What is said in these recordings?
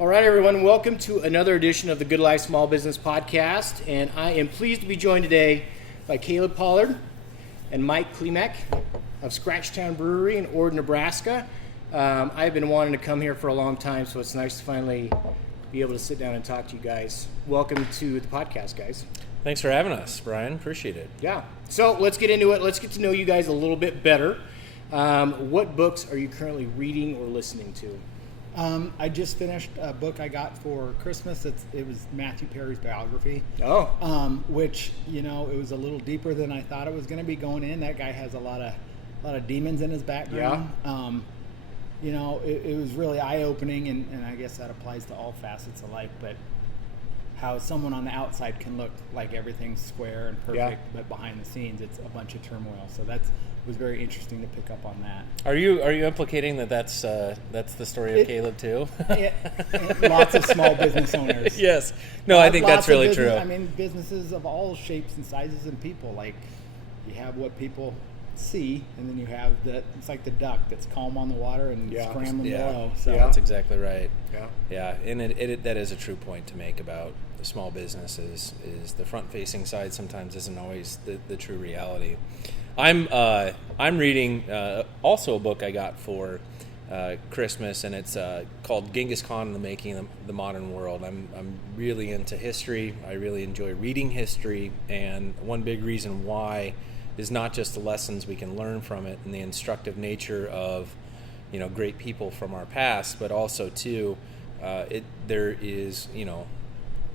All right, everyone, welcome to another edition of the Good Life Small Business Podcast, and I am pleased to be joined today by Caleb Pollard and Mike Klimek of Scratchtown Brewery in Ord, Nebraska. I've been wanting to come here for a long time, so it's nice to finally be able to sit down and talk to you guys. Welcome to the podcast, guys. Thanks for having us, Brian. Appreciate it. Yeah. So let's get into it. Let's get to know you guys a little bit better. What books are you currently reading or listening to? I just finished a book I got for Christmas. It was Matthew Perry's biography. Oh. Which, you know, it was a little deeper than I thought it was going to be going in. That guy has a lot of demons in his background. Yeah. You know, it was really eye-opening, and I guess that applies to all facets of life, but how someone on the outside can look like everything's square and perfect, Yeah. but behind the scenes it's a bunch of turmoil. So it was very interesting to pick up on that. Are you implicating that's the story of Caleb too? Yeah, lots of small business owners. Yes. No, I think that's really true. I mean, businesses of all shapes and sizes and people. Like, you have what people see, and then you have it's like the duck that's calm on the water and scrambling below. So that's exactly right. Yeah. And it that is a true point to make about the small businesses is the front-facing side sometimes isn't always the true reality. I'm reading also a book I got for Christmas, and it's called Genghis Khan and the Making of the Modern World. I'm really into history. I really enjoy reading history, and one big reason why is not just the lessons we can learn from it and the instructive nature of, you know, great people from our past, but also too,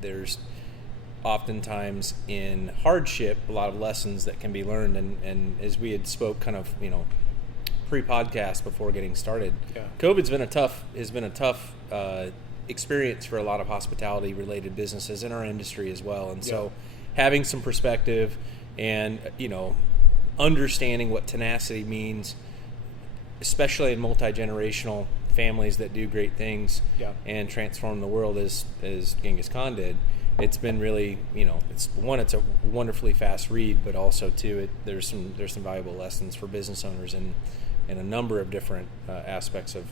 there's oftentimes in hardship a lot of lessons that can be learned, and as we had spoke kind of, you know, pre-podcast before getting started, COVID's been a tough experience for a lot of hospitality related businesses in our industry as well, and so having some perspective and, you know, understanding what tenacity means, especially in multi-generational families that do great things and transform the world as Genghis Khan did. It's been really, you know, it's a wonderfully fast read, but also too, there's some valuable lessons for business owners in a number of different aspects of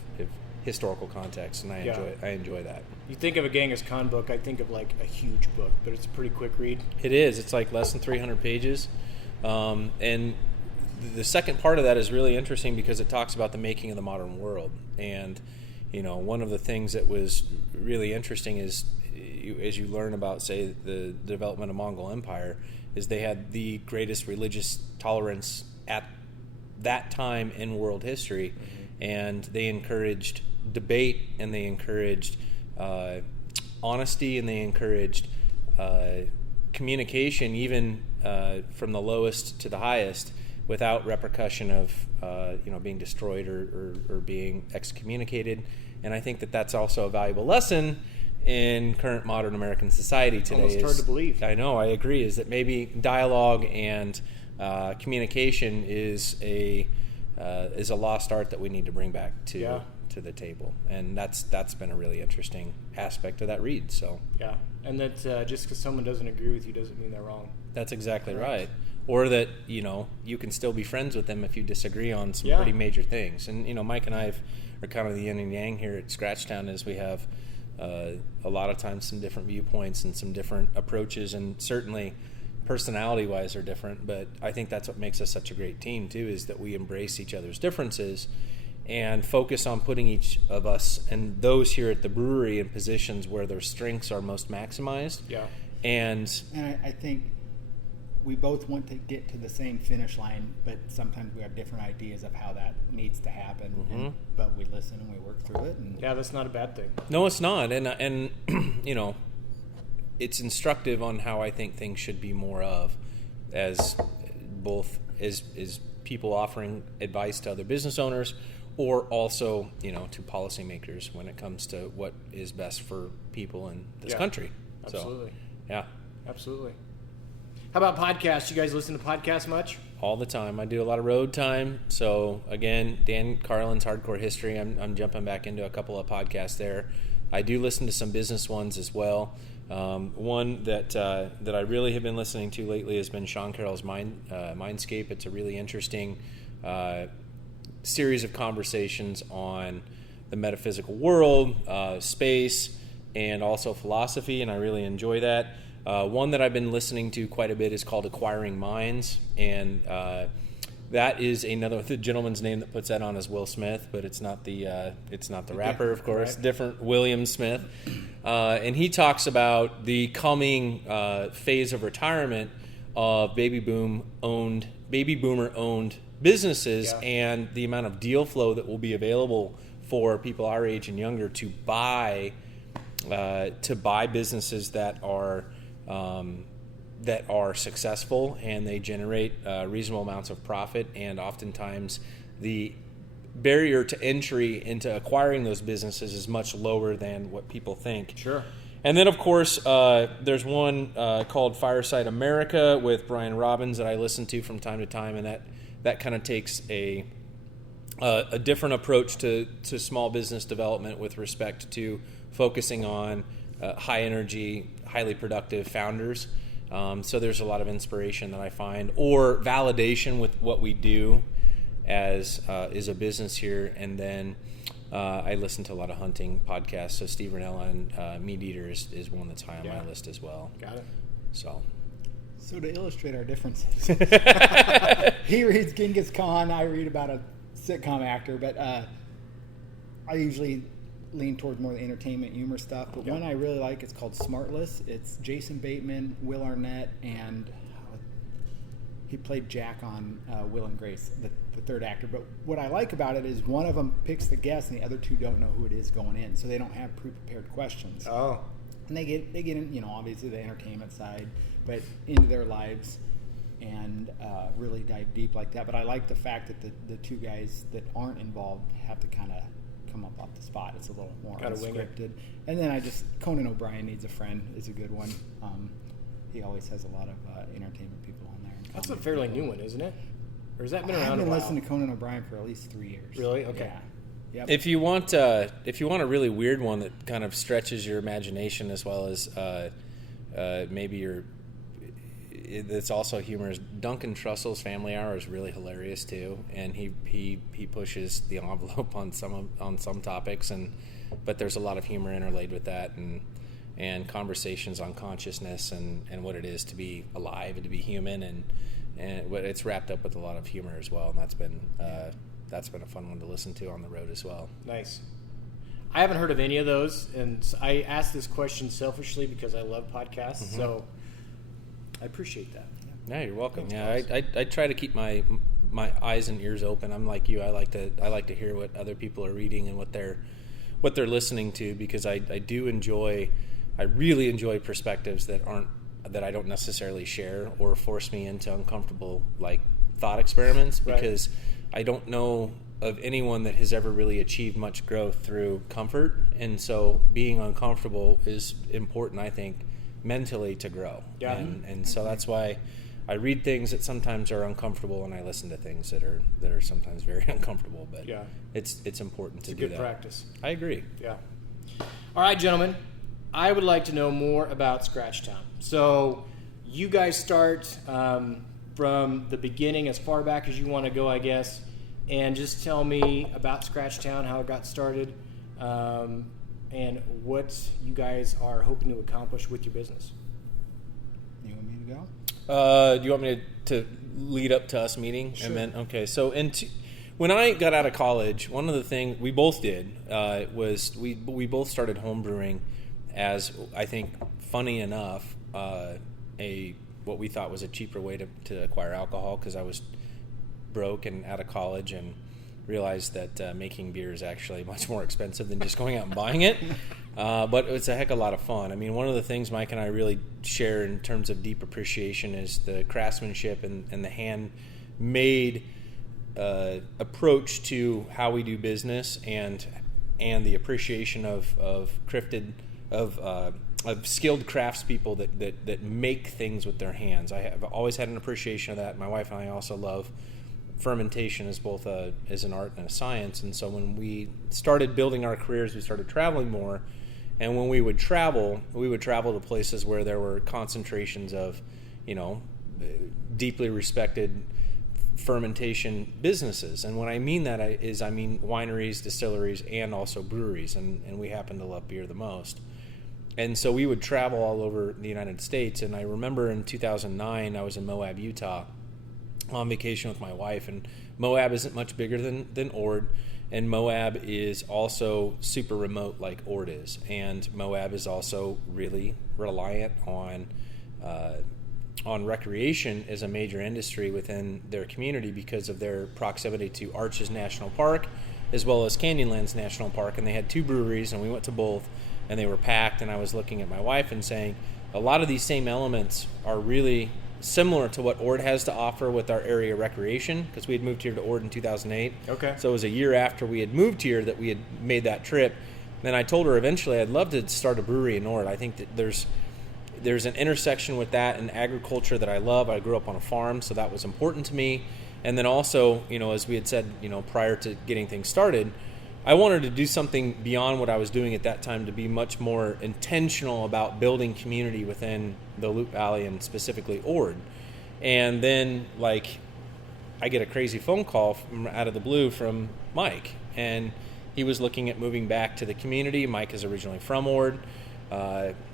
historical context, and I enjoy that. You think of a Genghis Khan book, I think of like a huge book, but it's a pretty quick read. It is. It's like less than 300 pages. And the second part of that is really interesting because it talks about the making of the modern world. And, you know, one of the things that was really interesting is, as you learn about, say, the development of Mongol Empire, is they had the greatest religious tolerance at that time in world history. Mm-hmm. And they encouraged debate, and they encouraged honesty, and they encouraged communication, even from the lowest to the highest, without repercussion of being destroyed or being excommunicated. And I think that's also a valuable lesson in current modern American society today. Almost hard to believe. I know, I agree, is that maybe dialogue and communication is a lost art that we need to bring back to the table, and that's been a really interesting aspect of that read. So and that just because someone doesn't agree with you doesn't mean they're wrong. That's exactly right. Or that, you know, you can still be friends with them if you disagree on some pretty major things. And, you know, Mike and I are kind of the yin and yang here at Scratchtown, as we have a lot of times some different viewpoints and some different approaches, and certainly personality-wise are different. But I think that's what makes us such a great team, too, is that we embrace each other's differences and focus on putting each of us and those here at the brewery in positions where their strengths are most maximized. Yeah. And I think we both want to get to the same finish line, but sometimes we have different ideas of how that needs to happen. Mm-hmm. But we listen and we work through it. And that's not a bad thing. No, it's not. And you know, it's instructive on how I think things should be more of, as both as people offering advice to other business owners, or also, you know, to policymakers when it comes to what is best for people in this country. Absolutely. So, absolutely. How about podcasts? You guys listen to podcasts much? All the time. I do a lot of road time. So, again, Dan Carlin's Hardcore History, I'm jumping back into a couple of podcasts there. I do listen to some business ones as well. One that I really have been listening to lately has been Sean Carroll's Mindscape. It's a really interesting series of conversations on the metaphysical world, space, and also philosophy, and I really enjoy that. One that I've been listening to quite a bit is called Acquiring Minds, and that is the gentleman's name that puts that on is Will Smith, but it's not the rapper, of course. Right. Different William Smith, and he talks about the coming phase of retirement of baby boomer owned businesses, and the amount of deal flow that will be available for people our age and younger to buy businesses that are successful and they generate reasonable amounts of profit, and oftentimes the barrier to entry into acquiring those businesses is much lower than what people think. Sure. And then, of course, there's one called Fireside America with Brian Robbins that I listen to from time to time, and that kind of takes a different approach to small business development with respect to focusing on high energy, highly productive founders. So there's a lot of inspiration that I find, or validation with what we do as is a business here. And then I listen to a lot of hunting podcasts. So Steve Rinella and Meat Eater is one that's high on my list as well. Got it. So to illustrate our differences, he reads Genghis Khan. I read about a sitcom actor, but I usually lean towards more the entertainment humor stuff. But one I really like, it's called Smartless. It's Jason Bateman, Will Arnett, and he played Jack on Will and Grace, the third actor. But what I like about it is one of them picks the guest and the other two don't know who it is going in, so they don't have pre-prepared questions. Oh. And they get in, obviously the entertainment side, but into their lives and really dive deep like that. But I like the fact that the two guys that aren't involved have to kind of come up off the spot. It's a little more unscripted. And then Conan O'Brien Needs a Friend is a good one. He always has a lot of entertainment people on there. That's a fairly new one, isn't it? Or has that been around a while? I've been listening to Conan O'Brien for at least 3 years. Really? Okay. Yeah. Yep. If you want a really weird one that kind of stretches your imagination as well as maybe that's also humorous, Duncan Trussell's Family Hour is really hilarious too, and he pushes the envelope on some topics, but there's a lot of humor interlaid with that, and conversations on consciousness and what it is to be alive and to be human, and it's wrapped up with a lot of humor as well, and that's been a fun one to listen to on the road as well. Nice. I haven't heard of any of those, and I asked this question selfishly because I love podcasts, so I appreciate that. Yeah, you're welcome. Thanks, I try to keep my eyes and ears open. I'm like you. I like to hear what other people are reading and what they're listening to, because I really enjoy perspectives that I don't necessarily share or force me into uncomfortable thought experiments, because I don't know of anyone that has ever really achieved much growth through comfort, and so being uncomfortable is important, I think, mentally to grow. Yeah. And so that's why I read things that sometimes are uncomfortable, and I listen to things that are sometimes very uncomfortable, but it's important to do that. It's a good practice. I agree. Yeah. All right, gentlemen, I would like to know more about Scratchtown. So you guys start from the beginning, as far back as you want to go, I guess, and just tell me about Scratchtown, how it got started, and what you guys are hoping to accomplish with your business. You want me to go? Do you want me to lead up to us meeting? Sure. And then, okay, so when I got out of college, one of the things we both did was we both started home brewing as, I think, funny enough, what we thought was a cheaper way to acquire alcohol, because I was broke and out of college and realized that making beer is actually much more expensive than just going out and buying it. But it's a heck of a lot of fun. I mean, one of the things Mike and I really share in terms of deep appreciation is the craftsmanship and the handmade approach to how we do business, and the appreciation of skilled craftspeople that make things with their hands. I have always had an appreciation of that. My wife and I also love fermentation as both as an art and a science, and so when we started building our careers, we started traveling more, and when we would travel to places where there were concentrations of, deeply respected fermentation businesses. And when I mean that I mean wineries, distilleries, and also breweries, and we happen to love beer the most. And so we would travel all over the United States. And I remember in 2009, I was in Moab, Utah, on vacation with my wife. And Moab isn't much bigger than Ord. And Moab is also super remote like Ord is. And Moab is also really reliant on recreation as a major industry within their community because of their proximity to Arches National Park as well as Canyonlands National Park. And they had 2 breweries, and we went to both, and they were packed. And I was looking at my wife and saying, a lot of these same elements are really similar to what Ord has to offer with our area recreation, because we had moved here to Ord in 2008. Okay. So it was a year after we had moved here that we had made that trip. Then I told her eventually I'd love to start a brewery in Ord. I think that there's an intersection with that and agriculture that I love. I grew up on a farm, so that was important to me. And then also, as we had said, prior to getting things started, I wanted to do something beyond what I was doing at that time to be much more intentional about building community within the Loup Valley and specifically Ord. And then, I get a crazy phone call out of the blue from Mike, and he was looking at moving back to the community. Mike is originally from Ord.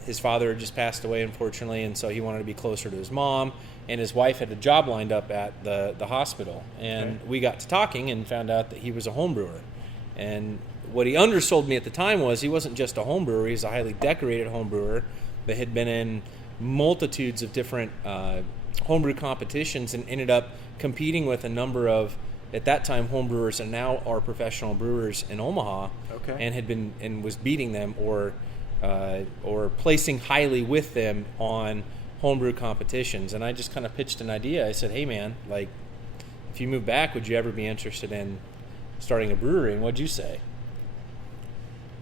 His father had just passed away, unfortunately, and so he wanted to be closer to his mom. And his wife had a job lined up at the hospital. And we got to talking and found out that he was a home brewer. And what he undersold me at the time was he wasn't just a home brewer. He was a highly decorated home brewer that had been in multitudes of different homebrew competitions and ended up competing with a number of, at that time, home brewers and now are professional brewers in Omaha. Okay. And had been and was beating them or placing highly with them on homebrew competitions. And I just kind of pitched an idea. I said, hey man, if you move back, would you ever be interested in starting a brewery? And what'd you say?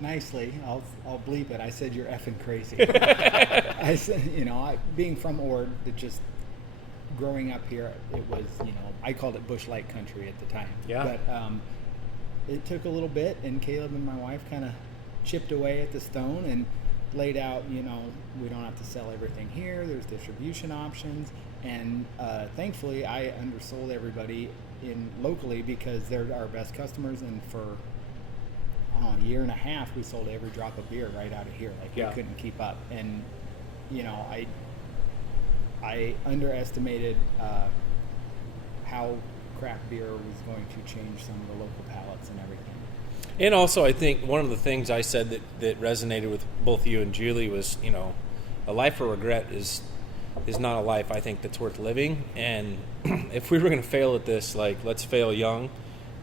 Nicely, I'll bleep it. I said you're effing crazy. I said, being from Ord, just growing up here, it was, I called it bush light country at the time. Yeah. But it took a little bit, and Caleb and my wife kind of chipped away at the stone and laid out, we don't have to sell everything here. There's distribution options, and thankfully, I undersold everybody locally because they're our best customers, and for a year and a half, we sold every drop of beer right out of here. We couldn't keep up, and I underestimated how craft beer was going to change some of the local palates and everything. And also, I think one of the things I said that resonated with both you and Julie was, a life of regret is not a life, I think, that's worth living. And if we were going to fail at this, let's fail young,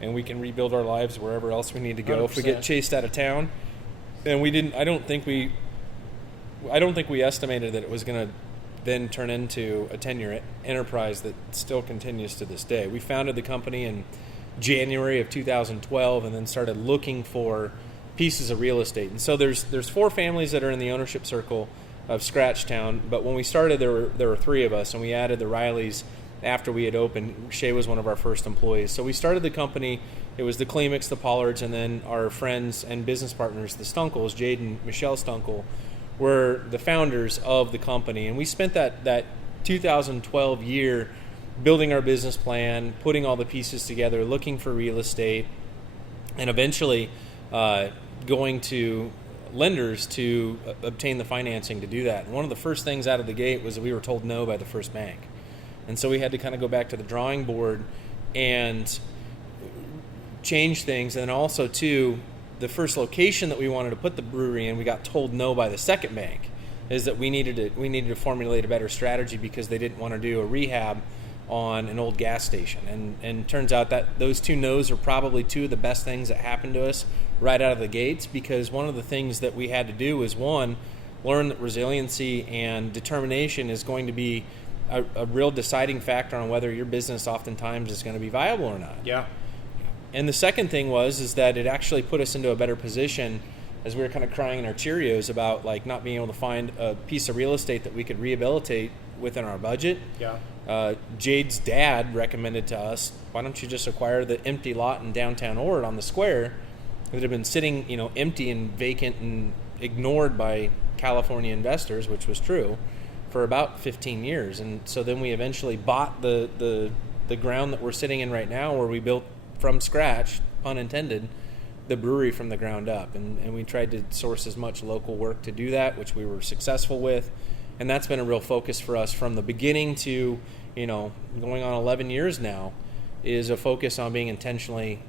and we can rebuild our lives wherever else we need to go. 100%. If we get chased out of town, and we didn't, I don't think we estimated that it was going to then turn into a 10-year enterprise that still continues to this day. We founded the company in January of 2012 and then started looking for pieces of real estate. And so there's 4 families that are in the ownership circle of Scratchtown, but when we started there were 3 of us, and we added the Rileys after we had opened. Shay was one of our first employees. So we started the company. It was the Klimeks, the Pollards, and then our friends and business partners, the Stunkles, Jade and Michelle Stunkel, were the founders of the company. And we spent that 2012 year building our business plan, putting all the pieces together, looking for real estate, and eventually going to lenders to obtain the financing to do that. And one of the first things out of the gate was that we were told no by the first bank. And so we had to kind of go back to the drawing board and change things. And then also, too, the first location that we wanted to put the brewery in, we got told no by the second bank, is that we needed to formulate a better strategy because they didn't want to do a rehab on an old gas station. And turns out that those 2 no's are probably 2 of the best things that happened to us right out of the gates, because one of the things that we had to do was, one, learn that resiliency and determination is going to be a real deciding factor on whether your business oftentimes is going to be viable or not. Yeah. And the second thing is that it actually put us into a better position as we were kind of crying in our Cheerios about not being able to find a piece of real estate that we could rehabilitate within our budget. Yeah. Jade's dad recommended to us, why don't you just acquire the empty lot in downtown Ord on the square that had been sitting, empty and vacant and ignored by California investors, which was true, for about 15 years. And so then we eventually bought the ground that we're sitting in right now, where we built from scratch, pun intended, the brewery from the ground up, and we tried to source as much local work to do that, which we were successful with, and that's been a real focus for us from the beginning to, going on 11 years now, is a focus on being intentionally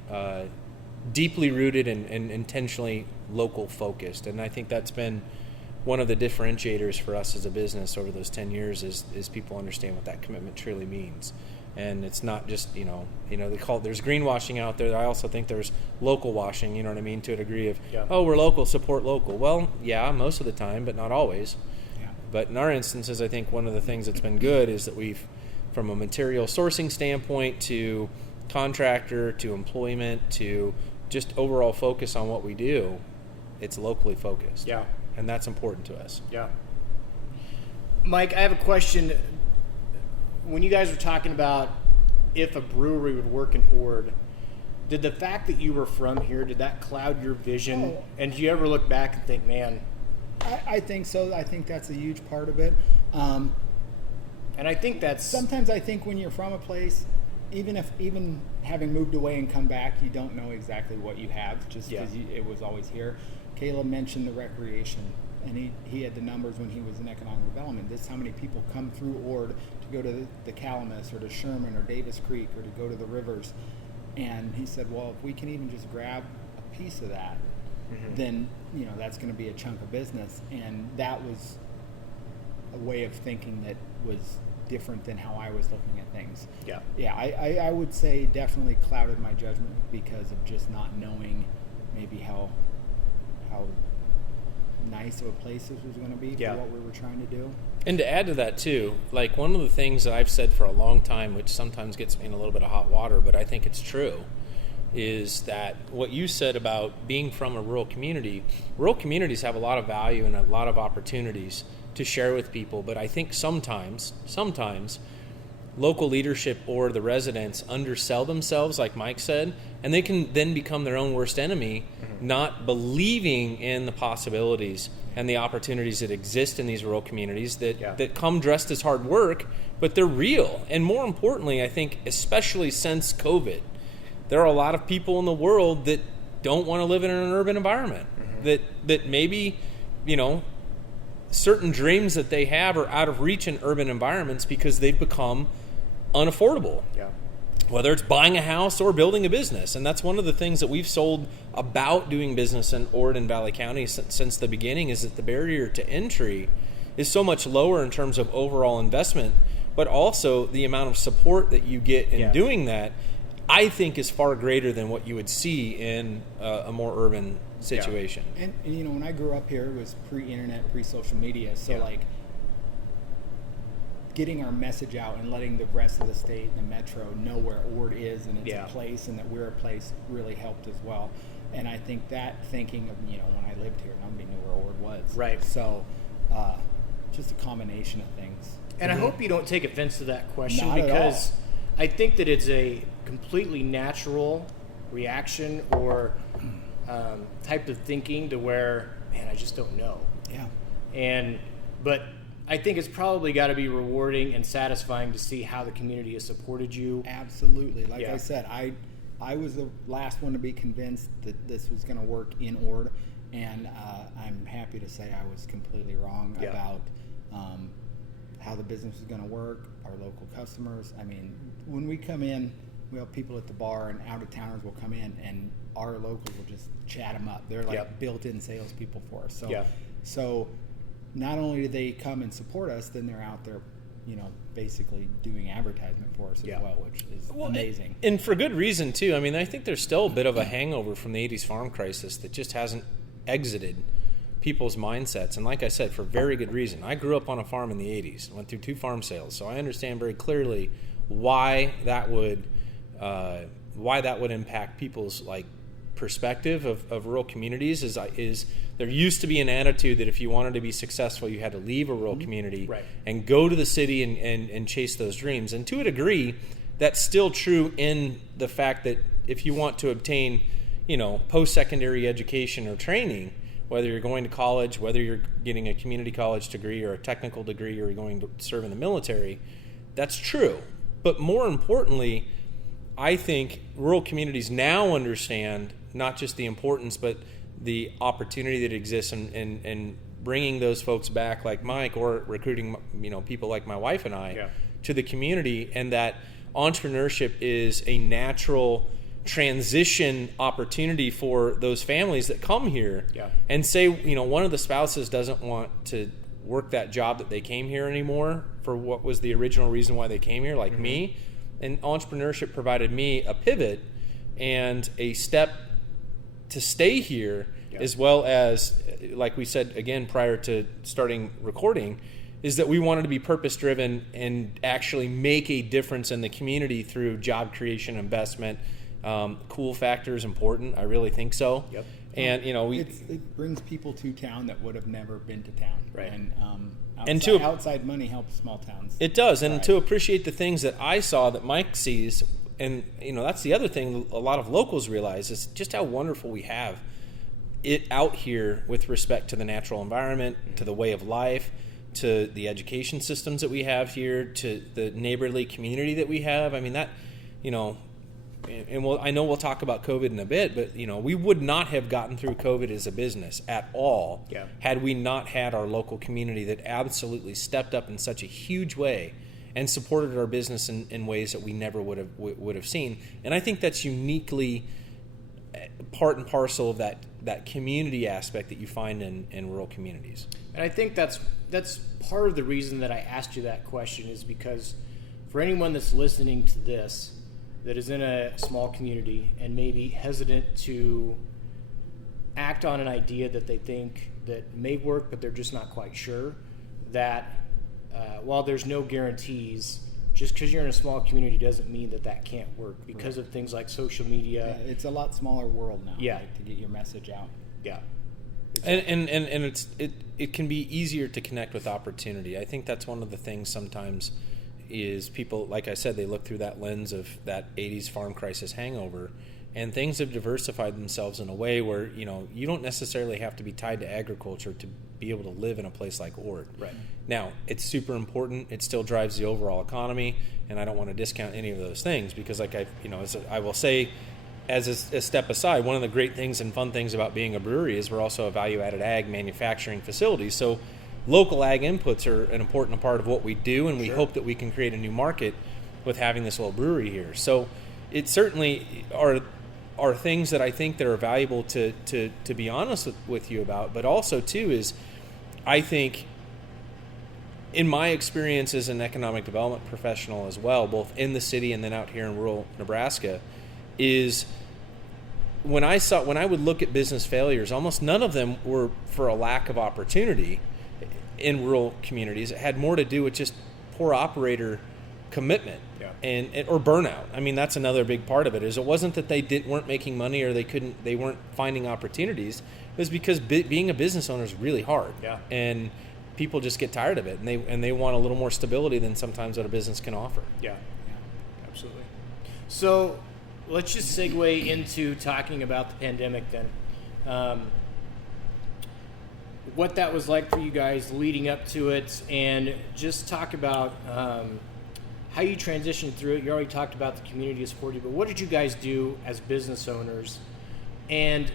deeply rooted and intentionally local focused. And I think that's been one of the differentiators for us as a business over those 10 years is people understand what that commitment truly means. And it's not just, they call it, there's greenwashing out there. I also think there's local washing, you know what I mean, to a degree of, we're local, support local. Well, yeah, most of the time, but not always. Yeah. But in our instances, I think one of the things that's been good is that we've, from a material sourcing standpoint to contractor to employment to just overall focus on what we do, it's locally focused. Yeah. And that's important to us. Yeah. Mike, I have a question. When you guys were talking about if a brewery would work in Ord, did the fact that you were from here, did that cloud your vision? Oh. And do you ever look back and think, man? I think so. I think that's a huge part of it. And I think that's... Sometimes I think when you're from a place, even having moved away and come back, you don't know exactly what you have just because it was always here. Caleb mentioned the recreation, and he had the numbers when he was in economic development. This is how many people come through Ord to go to the Calamus or to Sherman or Davis Creek or to go to the rivers. And he said, well, if we can even just grab a piece of that, then that's going to be a chunk of business. And that was a way of thinking that was different than how I was looking at things. Yeah, I would say definitely clouded my judgment because of just not knowing maybe how nice of a place this was going to be for what we were trying to do. And to add to that too, like one of the things that I've said for a long time, which sometimes gets me in a little bit of hot water, but I think it's true, is that what you said about being from a rural communities have a lot of value and a lot of opportunities to share with people, but I think sometimes local leadership or the residents undersell themselves, like Mike said, and they can then become their own worst enemy, not believing in the possibilities and the opportunities that exist in these rural communities that come dressed as hard work, but they're real. And more importantly, I think, especially since COVID, there are a lot of people in the world that don't want to live in an urban environment, that maybe, certain dreams that they have are out of reach in urban environments because they've become unaffordable. Yeah. Whether it's buying a house or building a business. And that's one of the things that we've sold about doing business in Ord and Valley County since the beginning, is that the barrier to entry is so much lower in terms of overall investment, but also the amount of support that you get in doing that, I think, is far greater than what you would see in a more urban situation. And when I grew up here, it was pre-internet, pre-social media, so getting our message out and letting the rest of the state and the metro know where Ord is and it's a place and that we're a place really helped as well. And I think that thinking of, when I lived here, nobody knew where Ord was. Right. So just a combination of things. And I hope you don't take offense to that question, Not because I think that it's a completely natural reaction or type of thinking to where, man, I just don't know. Yeah. But I think it's probably got to be rewarding and satisfying to see how the community has supported you. Absolutely. Like I said, I was the last one to be convinced that this was going to work in Ord, and I'm happy to say I was completely wrong about how the business is going to work, our local customers. I mean, when we come in, we have people at the bar, and out-of-towners will come in, and our locals will just chat them up. They're like built-in salespeople for us. So not only do they come and support us, then they're out there, basically doing advertisement for us as well, which is amazing. And for good reason, too. I mean, I think there's still a bit of a hangover from the 80s farm crisis that just hasn't exited people's mindsets. And like I said, for very good reason. I grew up on a farm in the 80s, went through 2 farm sales, so I understand very clearly why that would impact people's perspective of rural communities. Is there used to be an attitude that if you wanted to be successful, you had to leave a rural community and go to the city and chase those dreams. And to a degree, that's still true in the fact that if you want to obtain, post-secondary education or training, whether you're going to college, whether you're getting a community college degree or a technical degree, or you're going to serve in the military, that's true. But more importantly, I think rural communities now understand not just the importance, but the opportunity that exists in bringing those folks back, like Mike, or recruiting, people like my wife and I to the community, and that entrepreneurship is a natural transition opportunity for those families that come here and say, one of the spouses doesn't want to work that job that they came here anymore for what was the original reason why they came here, like me. And entrepreneurship provided me a pivot and a step to stay here, as well as, like we said again prior to starting recording, is that we wanted to be purpose-driven and actually make a difference in the community through job creation, investment. Cool factor is important. I really think so. Yep. And it brings people to town that would have never been to town. Right. And outside money helps small towns. It does, and to appreciate the things that I saw that Mike sees, and that's the other thing a lot of locals realize is just how wonderful we have it out here with respect to the natural environment, to the way of life, to the education systems that we have here, to the neighborly community that we have. I mean, that, and I know we'll talk about COVID in a bit, but we would not have gotten through COVID as a business at all had we not had our local community that absolutely stepped up in such a huge way and supported our business in ways that we never would have seen. And I think that's uniquely part and parcel of that community aspect that you find in rural communities. And I think that's part of the reason that I asked you that question, is because for anyone that's listening to this that is in a small community and maybe hesitant to act on an idea that they think that may work, but they're just not quite sure, that while there's no guarantees, just because you're in a small community doesn't mean that can't work because of things like social media. It's a lot smaller world now to get your message out. Yeah. And it can be easier to connect with opportunity. I think that's one of the things sometimes is people, like I said, they look through that lens of that 80s farm crisis hangover, and things have diversified themselves in a way where, you don't necessarily have to be tied to agriculture to be able to live in a place like Ord. Right. Now, it's super important. It still drives the overall economy, and I don't want to discount any of those things because, like I will say, as a step aside, one of the great things and fun things about being a brewery is we're also a value-added ag manufacturing facility. So local ag inputs are an important part of what we do, and we hope that we can create a new market with having this little brewery here. So it certainly are things that I think that are valuable to be honest with you about, but also too is I think in my experience as an economic development professional as well, both in the city and then out here in rural Nebraska, is when I would look at business failures, almost none of them were for a lack of opportunity in rural communities. It had more to do with just poor operator commitment or burnout. I mean, that's another big part of it. Is it wasn't that they weren't making money or they weren't finding opportunities. It was because being a business owner is really hard. Yeah. And people just get tired of it, and they want a little more stability than sometimes what a business can offer. Yeah, absolutely. So let's just segue into talking about the pandemic then. What that was like for you guys leading up to it, and just talk about how you transitioned through it. You already talked about the community as supportive, but what did you guys do as business owners? And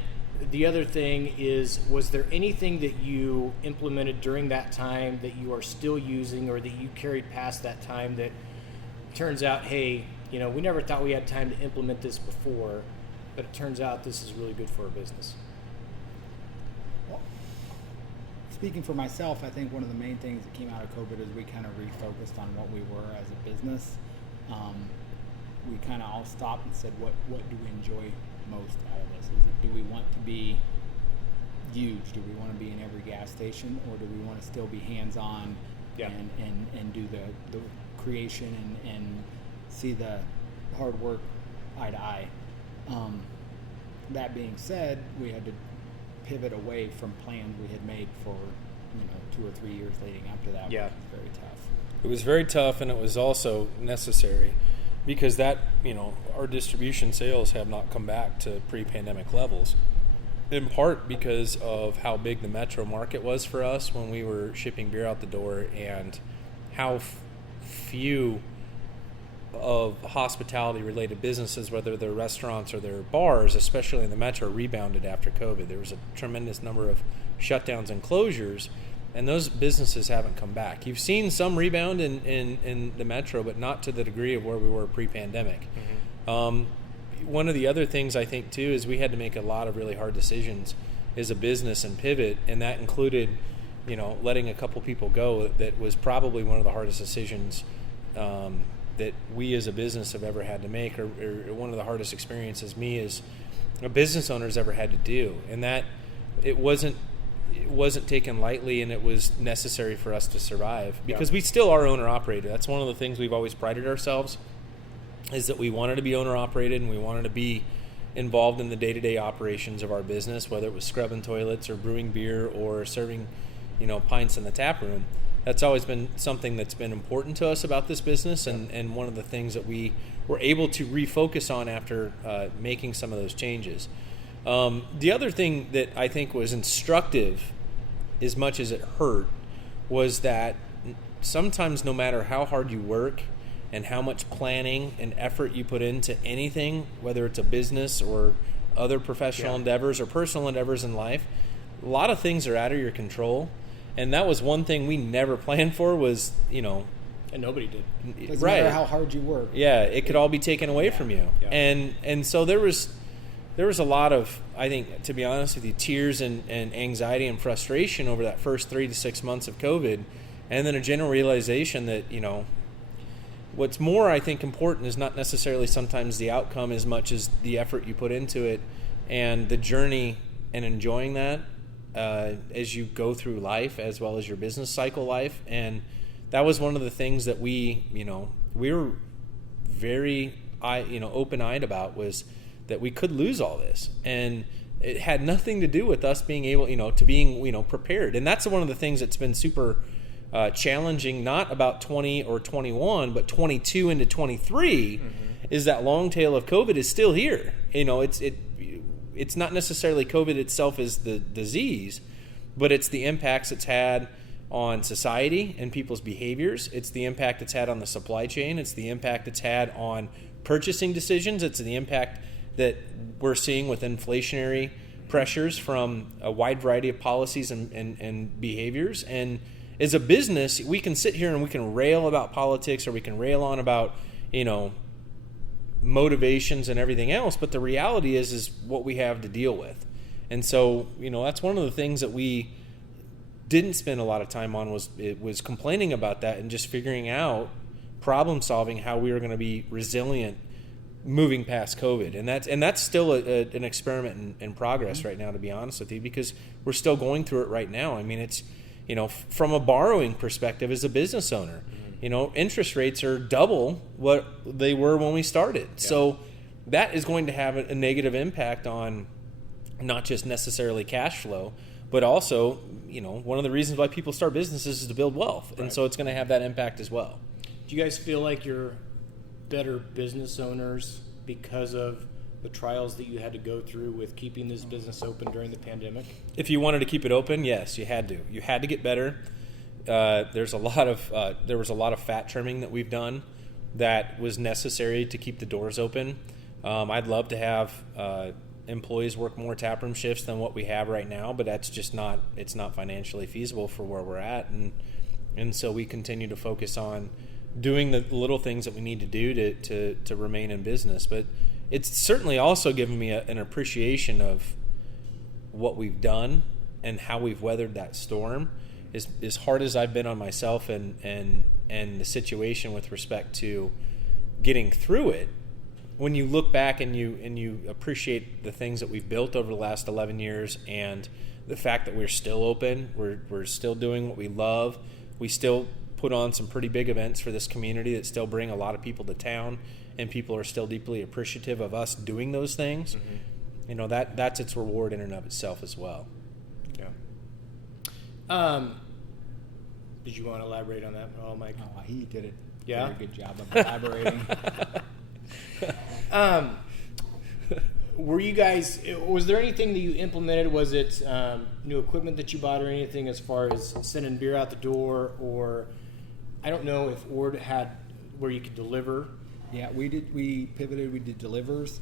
the other thing is, was there anything that you implemented during that time that you are still using or that you carried past that time that turns out, hey, we never thought we had time to implement this before, but it turns out this is really good for our business? Well, speaking for myself, I think one of the main things that came out of COVID is we kind of refocused on what we were as a business. We kind of all stopped and said, what do we enjoy most out of this? Do we want to be huge? Do we want to be in every gas station, or do we want to still be hands-on and do the creation and see the hard work eye to eye? That being said, we had to pivot away from plans we had made for 2 or 3 years leading up to that, which was very tough. It was very tough, and it was also necessary because that, our distribution sales have not come back to pre-pandemic levels, in part because of how big the metro market was for us when we were shipping beer out the door, and how few of hospitality-related businesses, whether they're restaurants or they're bars, especially in the metro, rebounded after COVID. There was a tremendous number of shutdowns and closures, and those businesses haven't come back. You've seen some rebound in the metro, but not to the degree of where we were pre-pandemic. One of the other things I think, too, is we had to make a lot of really hard decisions as a business and pivot, and that included, letting a couple people go. That was probably one of the hardest decisions that we as a business have ever had to make, or one of the hardest experiences me as a business owner has ever had to do. And that it wasn't taken lightly, and it was necessary for us to survive, because we still are owner operated. That's one of the things we've always prided ourselves, is that we wanted to be owner operated, and we wanted to be involved in the day-to-day operations of our business, whether it was scrubbing toilets or brewing beer or serving pints in the tap room. That's always been something that's been important to us about this business, and one of the things that we were able to refocus on after making some of those changes. The other thing that I think was instructive, as much as it hurt, was that sometimes no matter how hard you work and how much planning and effort you put into anything, whether it's a business or other professional endeavors or personal endeavors in life, a lot of things are out of your control. And that was one thing we never planned for, was, and nobody did. Doesn't matter how hard you work. Yeah, it could all be taken away from you. Yeah. And so there was a lot of, I think, to be honest with you, tears and anxiety and frustration over that first 3 to 6 months of COVID, and then a general realization that, what's more, I think, important is not necessarily sometimes the outcome as much as the effort you put into it and the journey, and enjoying that as you go through life, as well as your business cycle life. And that was one of the things that we were very open-eyed about, was that we could lose all this, and it had nothing to do with us being able to being prepared. And that's one of the things that's been super challenging, not about 20 or 21, but 22 into 23, is that long tail of COVID is still here. It's not necessarily COVID itself as the disease, but it's the impacts it's had on society and people's behaviors. It's the impact it's had on the supply chain. It's the impact it's had on purchasing decisions. It's the impact that we're seeing with inflationary pressures from a wide variety of policies and behaviors. And as a business, we can sit here and we can rail about politics, or we can rail on about, motivations and everything else, but the reality is what we have to deal with. And so, that's one of the things that we didn't spend a lot of time on, was complaining about that and just figuring out, problem solving, how we were going to be resilient moving past COVID. And that's still an experiment in progress right now, to be honest with you, because we're still going through it right now. I mean, it's, from a borrowing perspective as a business owner, interest rates are double what they were when we started. Yeah. So that is going to have a negative impact on not just necessarily cash flow, but also, one of the reasons why people start businesses is to build wealth. Right. And so it's going to have that impact as well. Do you guys feel like you're better business owners because of the trials that you had to go through with keeping this business open during the pandemic? If you wanted to keep it open, yes, you had to. You had to get better. There was a lot of fat trimming that we've done that was necessary to keep the doors open. I'd love to have employees work more taproom shifts than what we have right now, but that's just not financially feasible for where we're at, and so we continue to focus on doing the little things that we need to do to remain in business. But it's certainly also given me an appreciation of what we've done and how we've weathered that storm. As hard as I've been on myself and the situation with respect to getting through it, when you look back and you appreciate the things that we've built over the last 11 years, and the fact that we're still open, we're still doing what we love, we still put on some pretty big events for this community that still bring a lot of people to town, and people are still deeply appreciative of us doing those things. That's its reward in and of itself as well. Did you want to elaborate on that at all, Mike? Oh, he did it. Yeah? Very good job of elaborating. Was there anything that you implemented? Was it new equipment that you bought, or anything as far as sending beer out the door? Or I don't know if Ord had where you could deliver Yeah, we pivoted. We did delivers,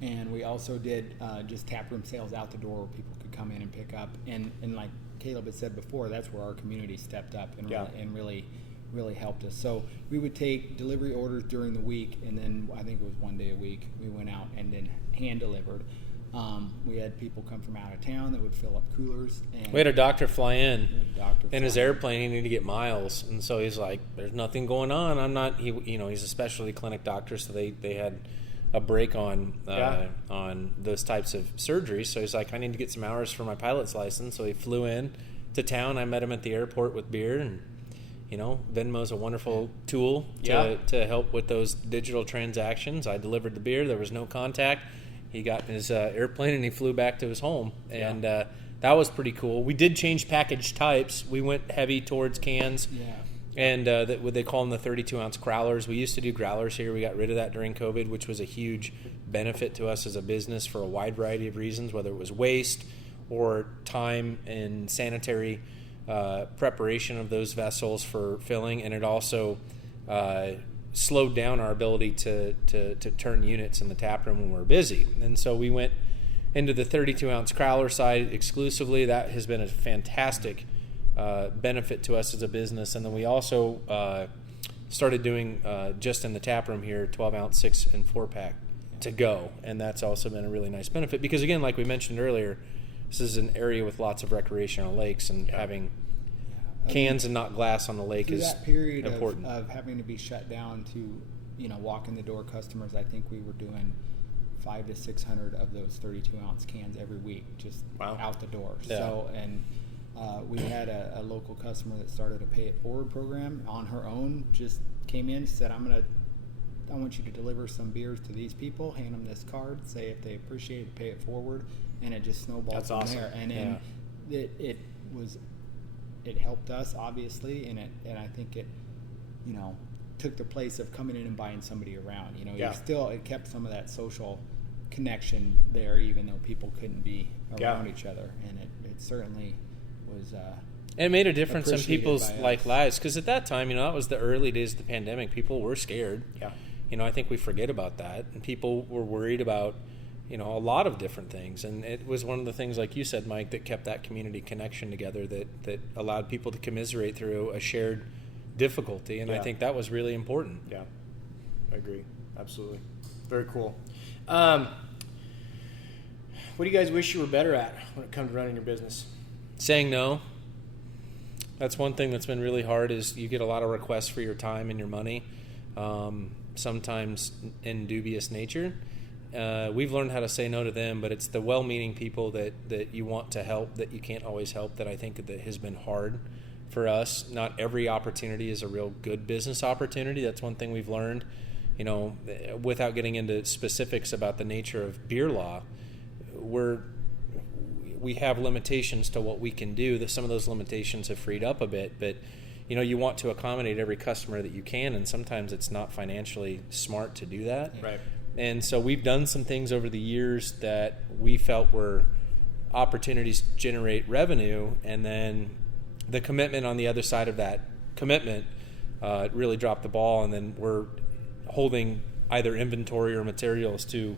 and we also did just taproom sales out the door where people could come in and pick up. And like Caleb had said before, that's where our community stepped up and really helped us. So we would take delivery orders during the week, and then I think it was one day a week we went out and then hand delivered. We had people come from out of town that would fill up coolers. And we had a doctor fly in his airplane. He needed to get miles, and so he's like, "There's nothing going on. I'm not." He's a specialty clinic doctor, so they had a break on those types of surgeries. So he's like, "I need to get some hours for my pilot's license." So he flew in to town. I met him at the airport with beer, and Venmo's a wonderful tool to help with those digital transactions. I delivered the beer. There was no contact. He got in his airplane and he flew back to his home, and that was pretty cool. We did change package types. We went heavy towards cans, and what they call them the 32-ounce growlers. We used to do growlers here. We got rid of that during COVID, which was a huge benefit to us as a business for a wide variety of reasons, whether it was waste or time and sanitary preparation of those vessels for filling, and it also slowed down our ability to turn units in the tap room when we're busy. And so we went into the 32-ounce growler side exclusively. That has been a fantastic benefit to us as a business. And then we also started doing just in the tap room here 12-ounce 6 and 4-pack to go, and that's also been a really nice benefit because, again, like we mentioned earlier, this is an area with lots of recreational lakes, and having cans and not glass on the lake is that period important. Of having to be shut down to walk in the door customers. I think we were doing 500 to 600 of those 32-ounce cans every week just out the door. So we had a local customer that started a pay it forward program on her own. Just came in, said, I want you to deliver some beers to these people, hand them this card, say if they appreciate it, pay it forward, and it just snowballed from there. And then it helped us, obviously, and I think it took the place of coming in and buying somebody around. It kept some of that social connection there, even though people couldn't be around each other, and it certainly was. It made a difference in people's lives, because at that time, that was the early days of the pandemic. People were scared. I think we forget about that, and people were worried about a lot of different things, and it was one of the things, like you said, Mike, that kept that community connection together, that allowed people to commiserate through a shared difficulty, and I think that was really important. Yeah, I agree. Absolutely. Very cool. What do you guys wish you were better at when it comes to running your business? Saying no. That's one thing that's been really hard, is you get a lot of requests for your time and your money, sometimes in dubious nature. We've learned how to say no to them, but it's the well-meaning people that you want to help that you can't always help that I think that has been hard for us. Not every opportunity is a real good business opportunity. That's one thing we've learned. Without getting into specifics about the nature of beer law, we have limitations to what we can do. Some of those limitations have freed up a bit, but you want to accommodate every customer that you can, and sometimes it's not financially smart to do that. Right. And so we've done some things over the years that we felt were opportunities to generate revenue, and then the commitment on the other side of that commitment really dropped the ball, and then we're holding either inventory or materials to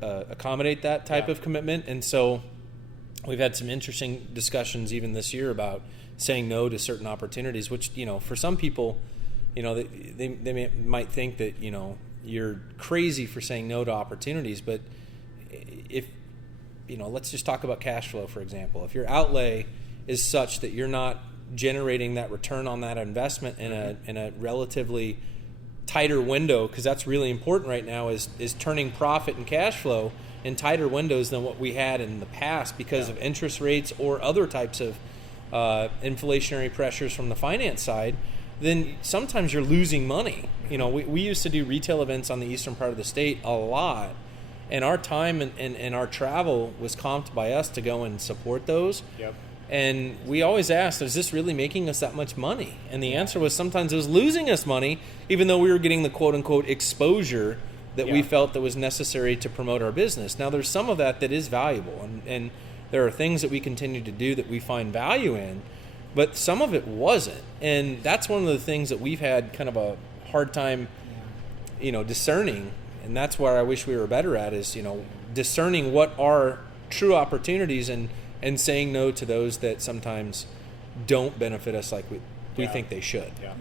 accommodate that type of commitment. And so we've had some interesting discussions even this year about saying no to certain opportunities, which, for some people, they might think that, you're crazy for saying no to opportunities, but if let's just talk about cash flow, for example. If your outlay is such that you're not generating that return on that investment in a relatively tighter window, because that's really important right now, is turning profit and cash flow in tighter windows than what we had in the past because of interest rates or other types of inflationary pressures from the finance side, then sometimes you're losing money. We used to do retail events on the eastern part of the state a lot, and our time and our travel was comped by us to go and support those. Yep. And we always asked, is this really making us that much money? And the answer was sometimes it was losing us money, even though we were getting the quote-unquote exposure that we felt that was necessary to promote our business. Now, there's some of that is valuable, and there are things that we continue to do that we find value in, but some of it wasn't. And that's one of the things that we've had kind of a hard time, discerning, and that's where I wish we were better at, is, discerning what are true opportunities and saying no to those that sometimes don't benefit us like we think they should. Yeah.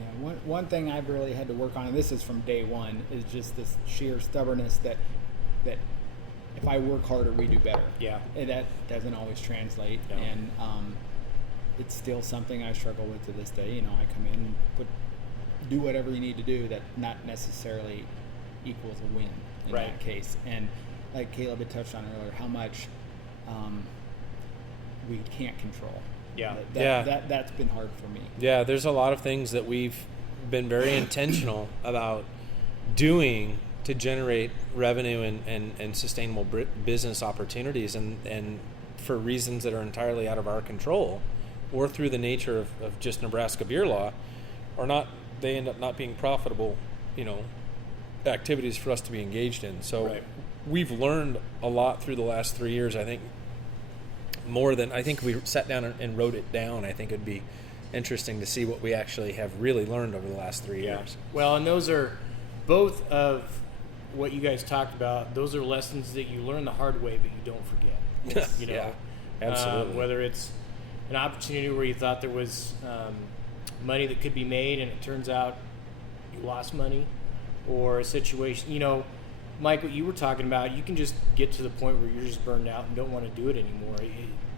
One thing I've really had to work on, and this is from day one, is just this sheer stubbornness that if I work harder, we do better. Yeah. And that doesn't always translate. No. And it's still something I struggle with to this day. I come in and do whatever you need to do, that not necessarily equals a win in that case. And like Caleb had touched on earlier, how much we can't control. Yeah. That's been hard for me. Yeah, there's a lot of things that we've been very intentional about doing to generate revenue and sustainable business opportunities, and for reasons that are entirely out of our control, or through the nature of just Nebraska beer law, they end up not being profitable, activities for us to be engaged in. So we've learned a lot through the last 3 years. I think more than, I think we sat down and wrote it down. I think it'd be interesting to see what we actually have really learned over the last 3 years. Well, and those are both of what you guys talked about. Those are lessons that you learn the hard way, but you don't forget. Yeah, absolutely. Whether it's an opportunity where you thought there was money that could be made, and it turns out you lost money, or a situation, Mike, what you were talking about, you can just get to the point where you're just burned out and don't want to do it anymore.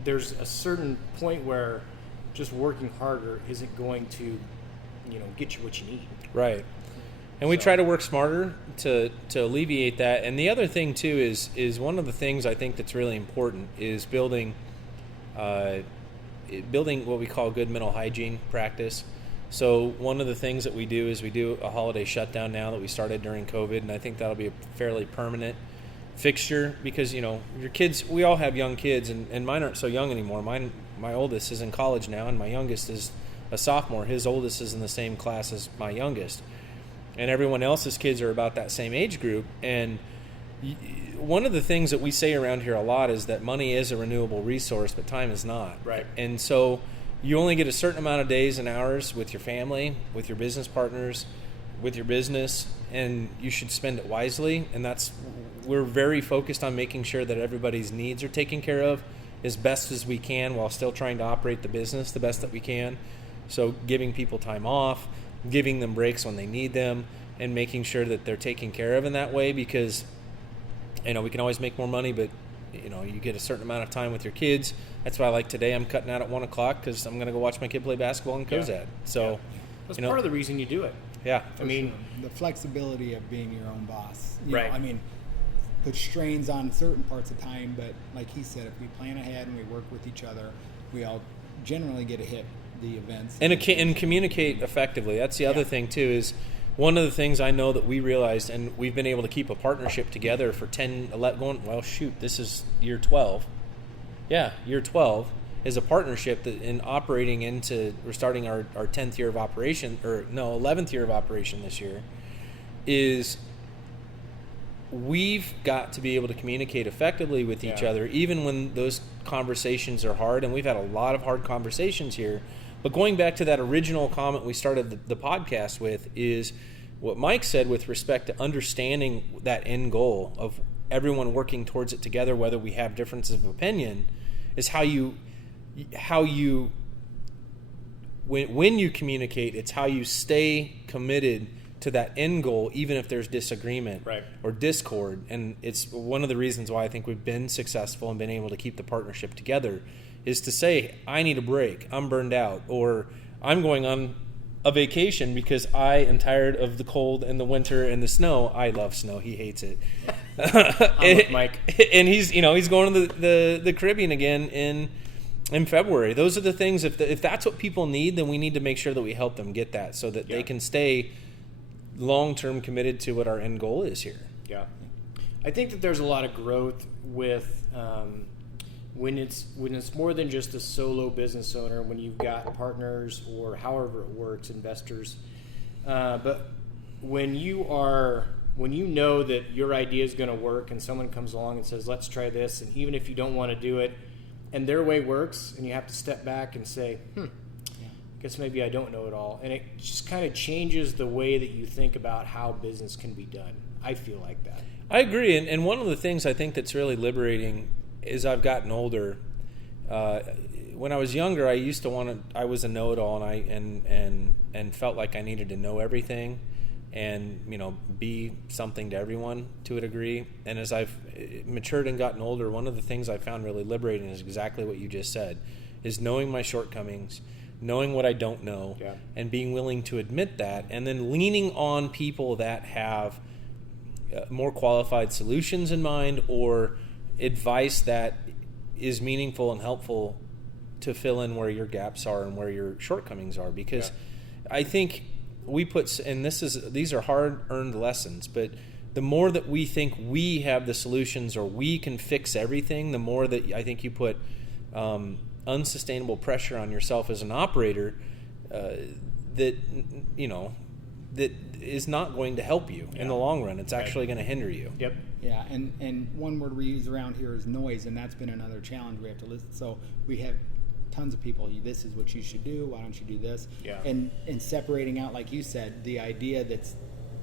There's a certain point where just working harder isn't going to, get you what you need. Right. And we try to work smarter to alleviate that. And the other thing too is one of the things I think that's really important is building what we call good mental hygiene practice. So one of the things that we do is we do a holiday shutdown now that we started during COVID, and I think that'll be a fairly permanent fixture, because your kids, we all have young kids, and mine aren't so young anymore. My oldest is in college now, and my youngest is a sophomore. His oldest is in the same class as my youngest, and everyone else's kids are about that same age group. And one of the things that we say around here a lot is that money is a renewable resource, but time is not. Right. And so you only get a certain amount of days and hours with your family, with your business partners, with your business, and you should spend it wisely. And we're very focused on making sure that everybody's needs are taken care of as best as we can, while still trying to operate the business the best that we can. So giving people time off, giving them breaks when they need them, and making sure that they're taken care of in that way, because we can always make more money, but you get a certain amount of time with your kids. That's why, like today, I'm cutting out at 1:00 because I'm going to go watch my kid play basketball in Cozad. So that's part of the reason you do it. Yeah. I mean, the flexibility of being your own boss. Right. Put strains on certain parts of time, but like he said, if we plan ahead and we work with each other, we all generally get to hit the events. And communicate effectively. That's the other thing, too, is one of the things I know that we realized, and we've been able to keep a partnership together for 10, 11, this is year 12. Yeah, year 12 is a partnership that we're starting our 10th year of operation, 11th year of operation this year, is we've got to be able to communicate effectively with each other, even when those conversations are hard, and we've had a lot of hard conversations here. But going back to that original comment we started the podcast with, is what Mike said with respect to understanding that end goal of everyone working towards it together, whether we have differences of opinion, is how you when you communicate, it's how you stay committed to that end goal, even if there's disagreement or discord. And it's one of the reasons why I think we've been successful and been able to keep the partnership together, is to say, I need a break, I'm burned out, or I'm going on a vacation because I am tired of the cold and the winter and the snow. I love snow. He hates it. I'm with Mike. And he's going to the Caribbean again in February. Those are the things, if that's what people need, then we need to make sure that we help them get that, so that they can stay long-term committed to what our end goal is here. Yeah. I think that there's a lot of growth with when it's more than just a solo business owner, when you've got partners or however it works, investors. But when you know that your idea is going to work, and someone comes along and says, let's try this, and even if you don't want to do it, and their way works, and you have to step back and say, guess maybe I don't know it all. And it just kind of changes the way that you think about how business can be done. I feel like that. I agree. And one of the things I think that's really liberating is I've gotten older. When I was younger, I used to I was a know-it-all, and felt like I needed to know everything and, be something to everyone to a degree. And as I've matured and gotten older, one of the things I found really liberating is exactly what you just said, is knowing my shortcomings, knowing what I don't know, and being willing to admit that, and then leaning on people that have more qualified solutions in mind or advice that is meaningful and helpful to fill in where your gaps are and where your shortcomings are. Because I think these are hard-earned lessons, but the more that we think we have the solutions or we can fix everything, the more that I think you put unsustainable pressure on yourself as an operator that is not going to help you in the long run. It's actually going to hinder you. Yep. Yeah, and one word we use around here is noise, and that's been another challenge we have to listen. So we have tons of people, this is what you should do, why don't you do this? Yeah. And separating out, like you said, the idea that's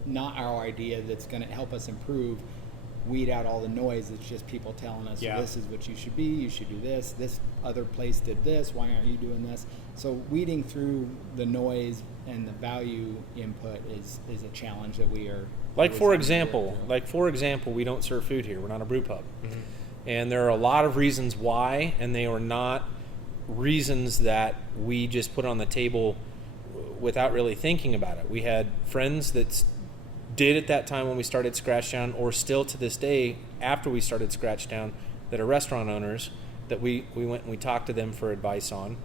not our idea that's going to help us improve, weed out all the noise. It's just people telling us, this is what you should be, you should do this other place did this, why aren't you doing this? So weeding through the noise and the value input is a challenge that we are... For example, we don't serve food here. We're not a brew pub. Mm-hmm. And there are a lot of reasons why, and they are not reasons that we just put on the table without really thinking about it. We had friends that did at that time when we started Scratchtown, or still to this day after we started Scratchtown, that are restaurant owners, that we went and we talked to them for advice on.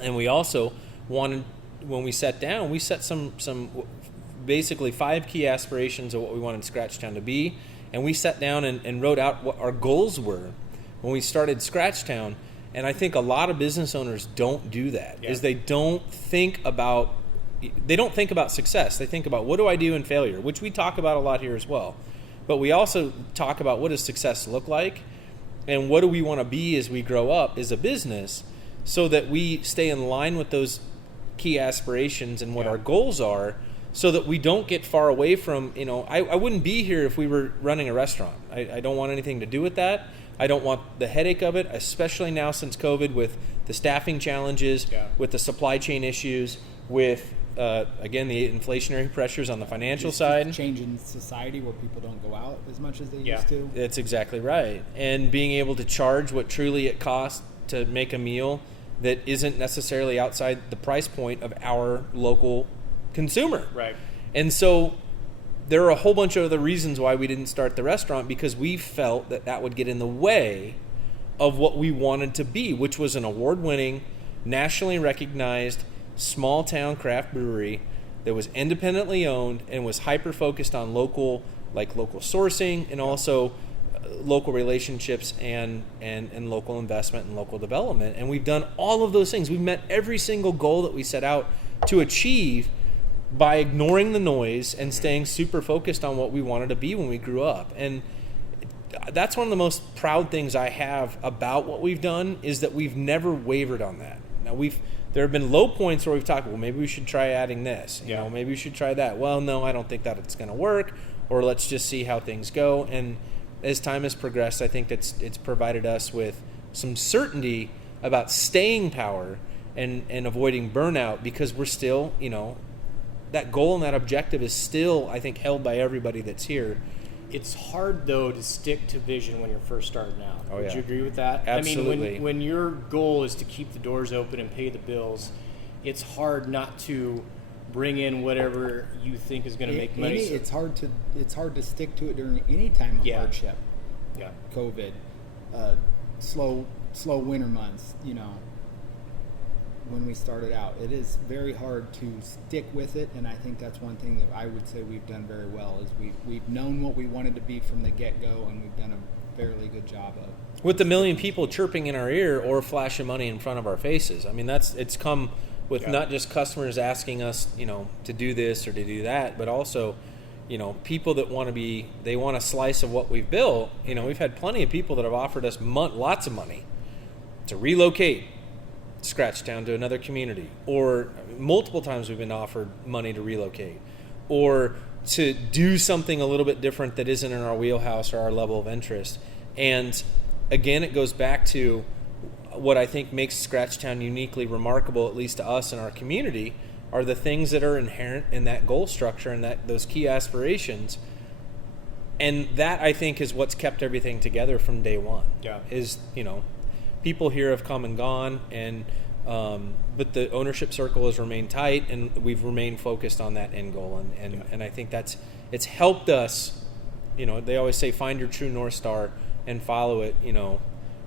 And we also wanted, when we sat down, we set some basically 5 key aspirations of what we wanted Scratchtown to be, and we sat down and wrote out what our goals were when we started Scratchtown. And I think a lot of business owners don't do that, is they don't think about success. They think about, what do I do in failure, which we talk about a lot here as well. But we also talk about, what does success look like, and what do we want to be as we grow up as a business, so that we stay in line with those key aspirations and what our goals are, so that we don't get far away from, I wouldn't be here if we were running a restaurant. I don't want anything to do with that. I don't want the headache of it, especially now since COVID, with the staffing challenges, with the supply chain issues, with, again, the inflationary pressures on the financial side. Changing society where people don't go out as much as they used to. That's exactly right. And being able to charge what truly it costs to make a meal that isn't necessarily outside the price point of our local consumer. Right. And so there are a whole bunch of other reasons why we didn't start the restaurant, because we felt that would get in the way of what we wanted to be, which was an award-winning, nationally recognized, small-town craft brewery that was independently owned and was hyper-focused on local sourcing, and also local relationships and local investment and local development. And we've done all of those things. We've met every single goal that we set out to achieve by ignoring the noise and staying super focused on what we wanted to be when we grew up. And that's one of the most proud things I have about what we've done, is that we've never wavered on that. Now, there have been low points where we've talked, well, maybe we should try adding this. Maybe we should try that. Well, no, I don't think that it's going to work, or let's just see how things go. And as time has progressed, I think it's provided us with some certainty about staying power and avoiding burnout, because we're still, that goal and that objective is still, I think, held by everybody that's here. It's hard, though, to stick to vision when you're first starting out. Would you agree with that? Absolutely. I mean, when your goal is to keep the doors open and pay the bills, it's hard not to bring in whatever you think is going to make money. It's hard to stick to it during any time of hardship. Yeah. COVID, slow winter months, when we started out. It is very hard to stick with it, and I think that's one thing that I would say we've done very well, is we've known what we wanted to be from the get-go, and we've done a fairly good job of. With the million people chirping in our ear or flashing money in front of our faces. I mean, it's come with not just customers asking us, to do this or to do that, but also, people that want a slice of what we've built. We've had plenty of people that have offered us lots of money to relocate, Scratchtown to another community, or multiple times we've been offered money to relocate, or to do something a little bit different that isn't in our wheelhouse or our level of interest. And again, it goes back to what I think makes Scratchtown uniquely remarkable, at least to us and our community, are the things that are inherent in that goal structure and those key aspirations. And that, I think, is what's kept everything together from day one. Yeah. Is, people here have come and gone, and but the ownership circle has remained tight, and we've remained focused on that end goal. And I think it's helped us. They always say, find your true North Star and follow it,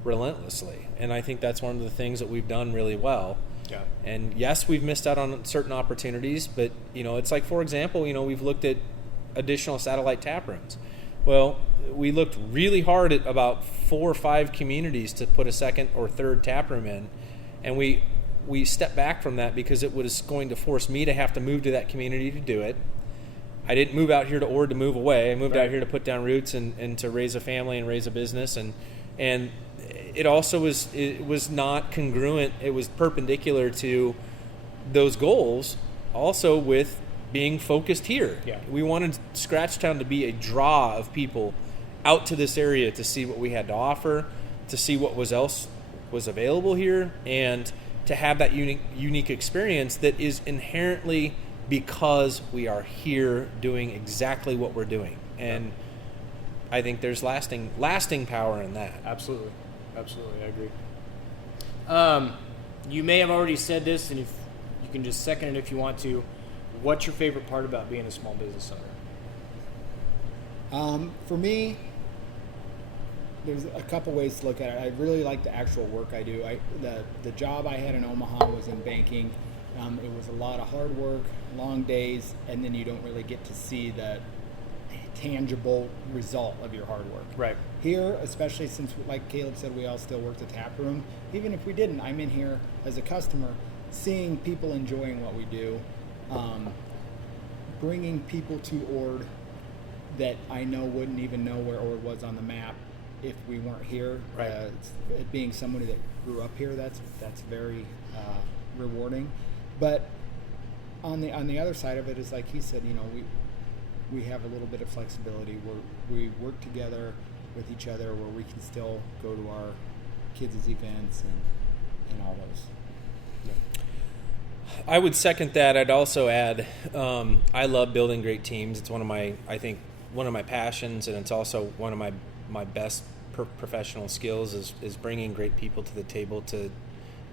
relentlessly. And I think that's one of the things that we've done really well. Yeah. And yes, we've missed out on certain opportunities, but it's like, for example, we've looked at additional satellite tap rooms. Well, we looked really hard at about 4 or 5 communities to put a second or third tap room in, and we stepped back from that because it was going to force me to have to move to that community to do it. I didn't move out here to move away. I moved out here to put down roots and to raise a family and raise a business, and it also was not congruent. It was perpendicular to those goals, also with being focused here. Yeah. We wanted Scratchtown to be a draw of people out to this area to see what we had to offer, to see what else was available here, and to have that unique experience that is inherently because we are here doing exactly what we're doing. And I think there's lasting power in that. Absolutely, I agree. You may have already said this, and if you can just second it if you want to. What's your favorite part about being a small business owner? For me, there's a couple ways to look at it. I really like the actual work I do. The job I had in Omaha was in banking. It was a lot of hard work, long days, and then you don't really get to see the tangible result of your hard work. Right. Here, especially since, like Caleb said, we all still work the tap room. Even if we didn't, I'm in here as a customer, seeing people enjoying what we do. Bringing people to Ord that I know wouldn't even know where Ord was on the map if we weren't here. Right. Being somebody that grew up here, that's very rewarding. But on the other side of it is, like he said, we have a little bit of flexibility where we work together with each other, where we can still go to our kids' events and all those. I would second that. I'd also add, I love building great teams. It's one of my passions, and it's also one of my best professional skills is bringing great people to the table to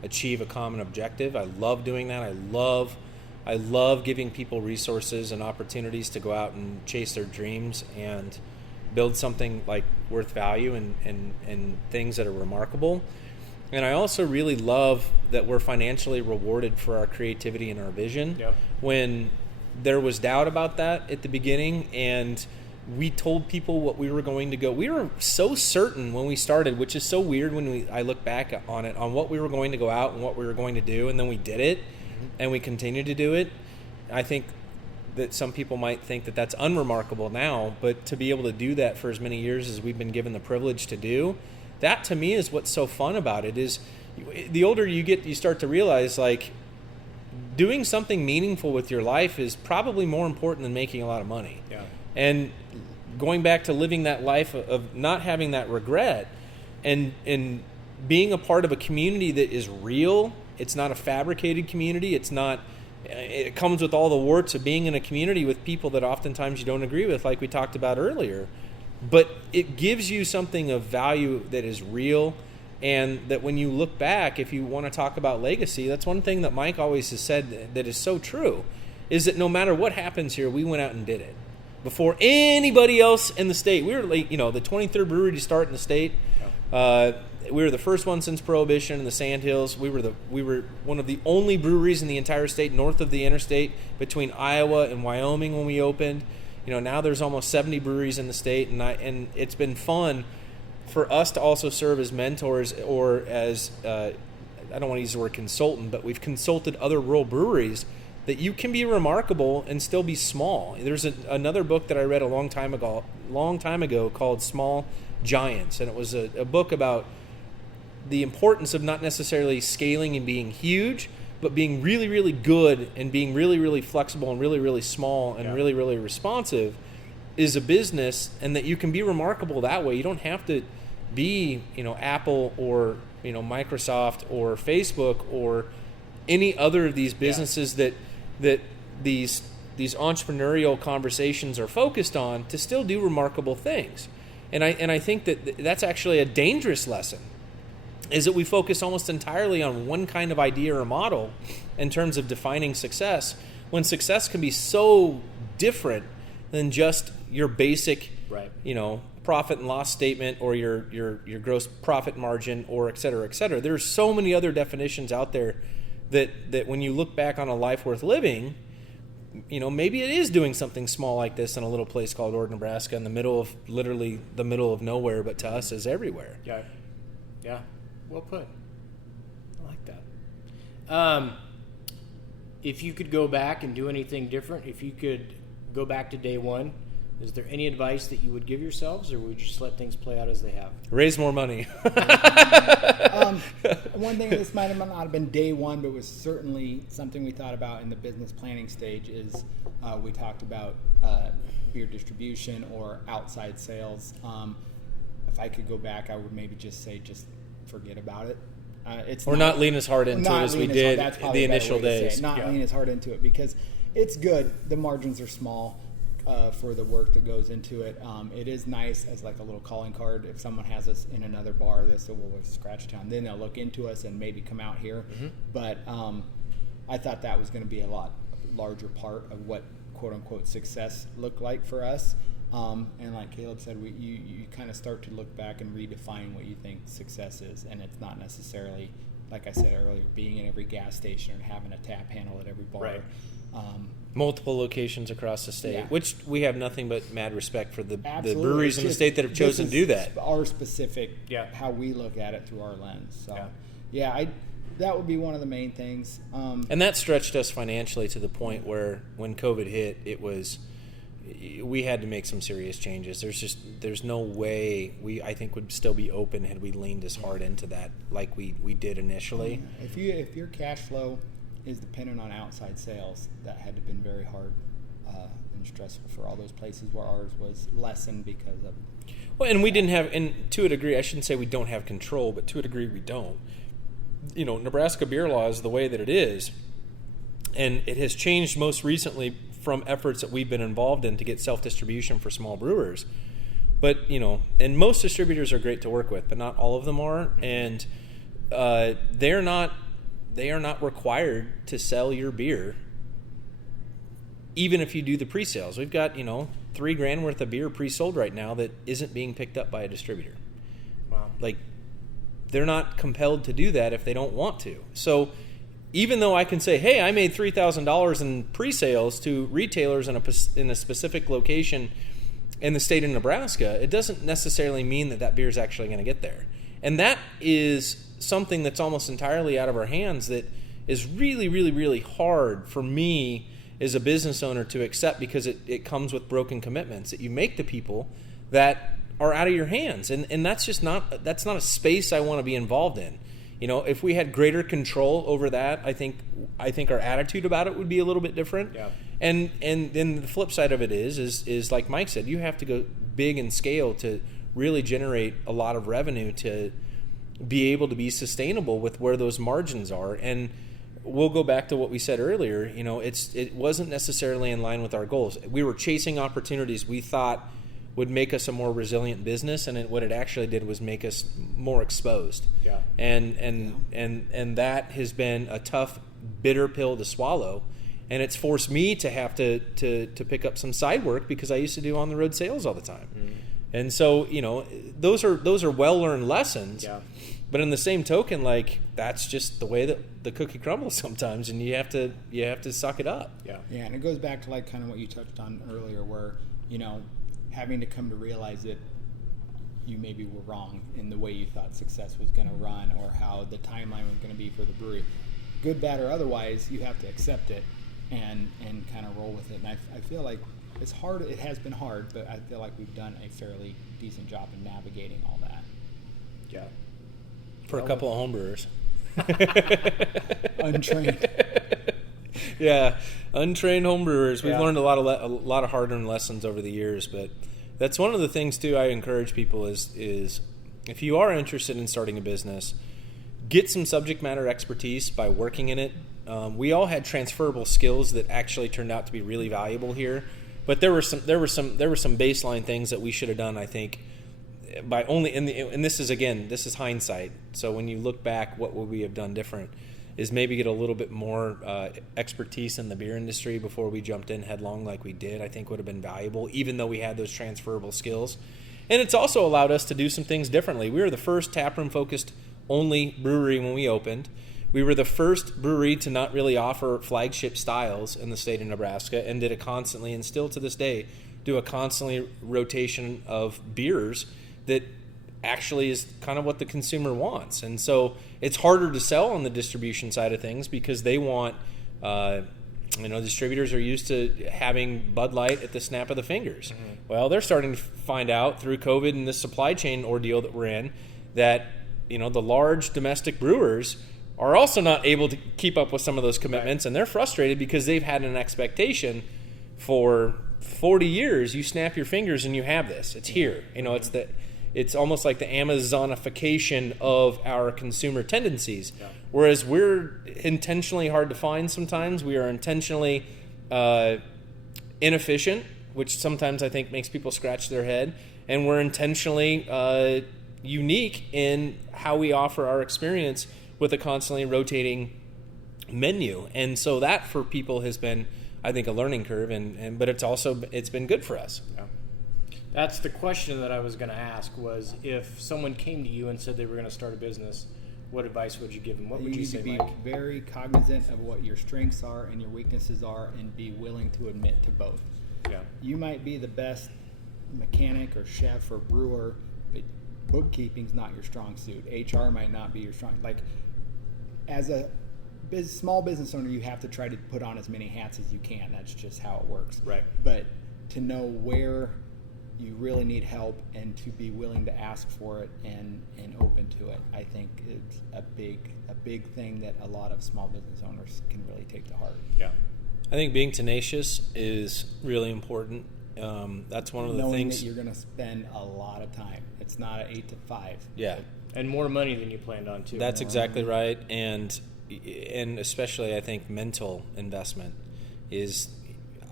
achieve a common objective. I love doing that. I love giving people resources and opportunities to go out and chase their dreams and build something like worth value and things that are remarkable. And I also really love that we're financially rewarded for our creativity and our vision. Yep. When there was doubt about that at the beginning, and we told people what we were going to go. We were so certain when we started, which is so weird when I look back on it, on what we were going to go out and what we were going to do, and then we did it, and we continued to do it. I think that some people might think that that's unremarkable now, but to be able to do that for as many years as we've been given the privilege to do, that to me is what's so fun about it. Is the older you get, you start to realize, like, doing something meaningful with your life is probably more important than making a lot of money. Yeah. And going back to living that life of not having that regret and being a part of a community that is real. It's not a fabricated community. It comes with all the warts of being in a community with people that oftentimes you don't agree with, like we talked about earlier. But it gives you something of value that is real, and that when you look back, if you want to talk about legacy, that's one thing that Mike always has said that is so true, is that no matter what happens here, we went out and did it before anybody else in the state. We were the 23rd brewery to start in the state. We were the first one since Prohibition in the Sandhills. We were one of the only breweries in the entire state north of the interstate between Iowa and Wyoming when we opened. Now there's almost 70 breweries in the state, and it's been fun for us to also serve as mentors, or as I don't want to use the word consultant, but we've consulted other rural breweries that you can be remarkable and still be small. There's another book that I read a long time ago called Small Giants, and it was a book about the importance of not necessarily scaling and being huge, but being really, really good and being really, really flexible and really, really small and really, really responsive is a business, and that you can be remarkable that way. You don't have to be, Apple or, Microsoft or Facebook or any other of these businesses that these entrepreneurial conversations are focused on to still do remarkable things. And I think that's actually a dangerous lesson, is that we focus almost entirely on one kind of idea or model in terms of defining success, when success can be so different than just your basic, profit and loss statement or your gross profit margin or et cetera, et cetera. There's so many other definitions out there that when you look back on a life worth living, maybe it is doing something small like this in a little place called Ord, Nebraska, in the middle of nowhere, but to us is everywhere. Yeah. Yeah. Well put. I like that. If you could go back and do anything different, if you could go back to day one, is there any advice that you would give yourselves, or would you just let things play out as they have? Raise more money. One thing, this might not have been day one, but was certainly something we thought about in the business planning stage, is we talked about beer distribution or outside sales. If I could go back, I would maybe just say, just forget about it. Not lean as hard into it as we did the initial days. Lean as hard into it, because it's good. The margins are small for the work that goes into it. It is nice as like a little calling card. If someone has us in another bar, they say, well, we're Scratchtown, then they'll look into us and maybe come out here. Mm-hmm. But I thought that was going to be a lot larger part of what quote unquote success looked like for us. And like Caleb said, you kind of start to look back and redefine what you think success is. And it's not necessarily, like I said earlier, being in every gas station or having a tap handle at every bar. Right. Multiple locations across the state, which we have nothing but mad respect for the breweries in the just, state that have chosen to do that. Our specific, how we look at it through our lens. So, that would be one of the main things. And that stretched us financially to the point where when COVID hit, we had to make some serious changes. There's no way I think would still be open had we leaned as hard into that like we did initially. If your cash flow is dependent on outside sales, that had to have been very hard and stressful for all those places where ours was lessened because of. Well, and we didn't have, and to a degree, I shouldn't say we don't have control, but to a degree we don't. Nebraska beer law is the way that it is, and it has changed most recently from efforts that we've been involved in to get self-distribution for small brewers. But, and most distributors are great to work with, but not all of them are, and they are not required to sell your beer, even if you do the pre-sales. We've got, $3,000 worth of beer pre-sold right now that isn't being picked up by a distributor. Wow. Like, they're not compelled to do that if they don't want to. So even though I can say, hey, I made $3,000 in pre-sales to retailers in a specific location in the state of Nebraska, it doesn't necessarily mean that beer is actually going to get there. And that is something that's almost entirely out of our hands, that is really, really, really hard for me as a business owner to accept, because it comes with broken commitments that you make to people that are out of your hands. And that's not a space I want to be involved in. If we had greater control over that, I think our attitude about it would be a little bit different. Yeah. And then the flip side of it is like Mike said, you have to go big in scale to really generate a lot of revenue to be able to be sustainable with where those margins are. And we'll go back to what we said earlier. It wasn't necessarily in line with our goals. We were chasing opportunities we thought would make us a more resilient business, and what it actually did was make us more exposed. Yeah. And that has been a tough, bitter pill to swallow, and it's forced me to have to pick up some side work, because I used to do on the road sales all the time. Mm. And so, those are well-learned lessons. Yeah. But in the same token, like, that's just the way that the cookie crumbles sometimes, and you have to suck it up. Yeah. Yeah, and it goes back to like kind of what you touched on earlier, where having to come to realize that you maybe were wrong in the way you thought success was going to run, or how the timeline was going to be for the brewery. Good, bad, or otherwise, you have to accept it and kind of roll with it. And I feel like it's hard. It has been hard, but I feel like we've done a fairly decent job in navigating all that. Yeah. For a couple of homebrewers. Untrained. Yeah, untrained homebrewers. We've learned a lot of hard-earned lessons over the years, but that's one of the things too I encourage people is if you are interested in starting a business, get some subject matter expertise by working in it. We all had transferable skills that actually turned out to be really valuable here, but there were some baseline things that we should have done, I think, by only and this is hindsight. So when you look back, what would we have done different? Is maybe get a little bit more expertise in the beer industry before we jumped in headlong like we did. I think would have been valuable, even though we had those transferable skills. And it's also allowed us to do some things differently. We were the first taproom-focused only brewery when we opened. We were the first brewery to not really offer flagship styles in the state of Nebraska, and did it constantly, and still to this day, do a constantly rotation of beers that actually is kind of what the consumer wants. And so it's harder to sell on the distribution side of things because they want, distributors are used to having Bud Light at the snap of the fingers. Mm-hmm. Well, they're starting to find out through COVID and this supply chain ordeal that we're in that, the large domestic brewers are also not able to keep up with some of those commitments. Right. And they're frustrated because they've had an expectation for 40 years. You snap your fingers and you have this. It's here. It's almost like the Amazonification of our consumer tendencies. Yeah. Whereas we're intentionally hard to find sometimes. We are intentionally inefficient, which sometimes I think makes people scratch their head. And we're intentionally unique in how we offer our experience with a constantly rotating menu. And so that for people has been, I think, a learning curve. But it's been good for us. Yeah. That's the question that I was going to ask was if someone came to you and said they were going to start a business, what advice would you give them? What would you say, Mike? You need to be very cognizant of what your strengths are and your weaknesses are and be willing to admit to both. Yeah. You might be the best mechanic or chef or brewer, but bookkeeping's not your strong suit. HR might not be your strong. Like, as a small business owner, you have to try to put on as many hats as you can. That's just how it works. Right. But to know where you really need help and to be willing to ask for it and open to it, I think it's a big thing that a lot of small business owners can really take to heart. Yeah. I think being tenacious is really important. That's one of the Knowing things. that you're going to spend a lot of time. It's not an 8 to 5. Yeah. And more money than you planned on, too. That's exactly right. And especially, I think, mental investment is.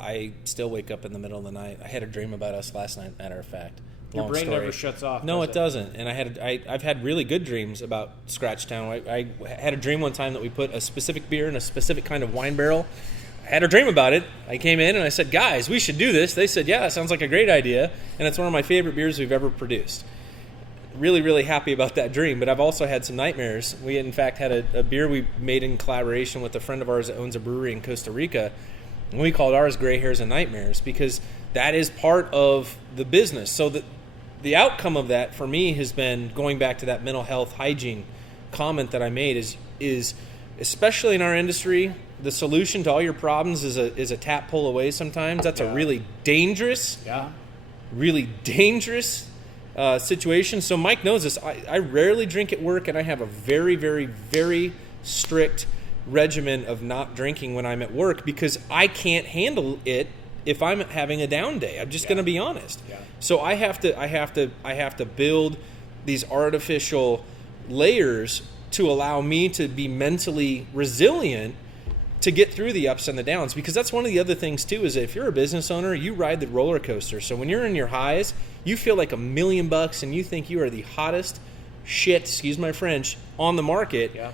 I still wake up in the middle of the night. I had a dream about us last night, matter of fact. Your brain never shuts off. No, it doesn't. And I've had really good dreams about Scratchtown. I had a dream one time that we put a specific beer in a specific kind of wine barrel. I had a dream about it. I came in and I said, guys, we should do this. They said, yeah, that sounds like a great idea. And it's one of my favorite beers we've ever produced. Really, really happy about that dream. But I've also had some nightmares. We, in fact, had a beer we made in collaboration with a friend of ours that owns a brewery in Costa Rica. And we called ours Gray Hairs and Nightmares because that is part of the business. So the outcome of that for me has been going back to that mental health hygiene comment that I made is especially in our industry, the solution to all your problems is a tap pull away sometimes. That's a really dangerous situation. So Mike knows this. I rarely drink at work, and I have a very, very, very strict regimen of not drinking when I'm at work because I can't handle it if I'm having a down day. I'm just going to be honest. Yeah. So I have to build these artificial layers to allow me to be mentally resilient to get through the ups and the downs, because that's one of the other things too is that if you're a business owner, you ride the roller coaster. So when you're in your highs, you feel like $1 million and you think you are the hottest shit, excuse my French, on the market. Yeah.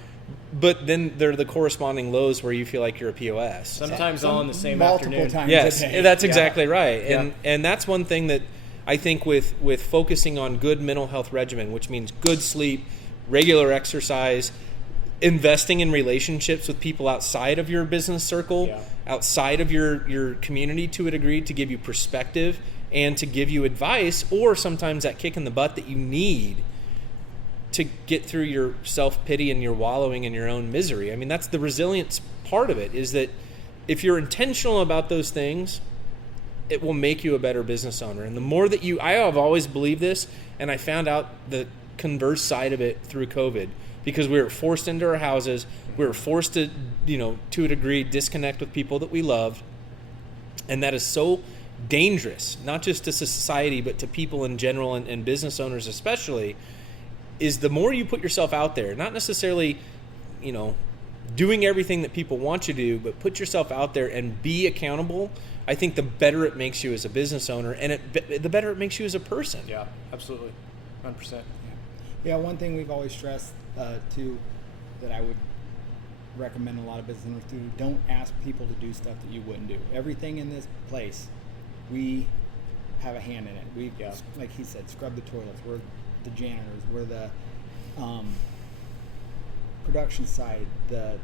But then there are the corresponding lows where you feel like you're a POS. Sometimes all in the same multiple afternoon. Times yes, a day. That's exactly right. And that's one thing that I think with focusing on good mental health regimen, which means good sleep, regular exercise, investing in relationships with people outside of your business circle, outside of your community to a degree, to give you perspective and to give you advice, or sometimes that kick in the butt that you need to get through your self-pity and your wallowing in your own misery. I mean, that's the resilience part of it, is that if you're intentional about those things, it will make you a better business owner. And the more that I have always believed this, and I found out the converse side of it through COVID. because we were forced into our houses. We were forced to, to a degree, disconnect with people that we loved. And that is so dangerous, not just to society, but to people in general and business owners especially, is the more you put yourself out there, not necessarily, doing everything that people want you to do, but put yourself out there and be accountable. I think the better it makes you as a business owner, and the better it makes you as a person. Yeah, absolutely. 100%. Yeah, one thing we've always stressed, too, that I would recommend a lot of business owners do, don't ask people to do stuff that you wouldn't do. Everything in this place, we have a hand in it. We, like he said, scrub the toilets. We're the janitors. We're the production side, the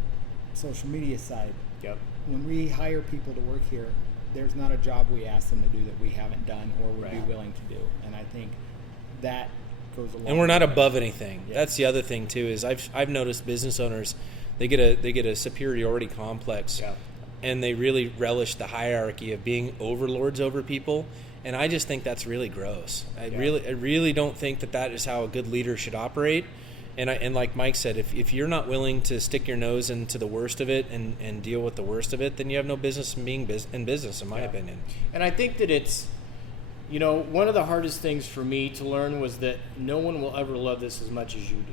social media side. Yep. When we hire people to work here, there's not a job we ask them to do that we haven't done or would be willing to do. And I think that goes a long way. And we're not above anything. Yeah. That's the other thing too. Is I've noticed business owners, they get a superiority complex, and they really relish the hierarchy of being overlords over people. And I just think that's really gross. I really don't think that is how a good leader should operate. And like Mike said, if you're not willing to stick your nose into the worst of it and deal with the worst of it, then you have no business being in business, in my opinion. And I think that it's, one of the hardest things for me to learn was that no one will ever love this as much as you do.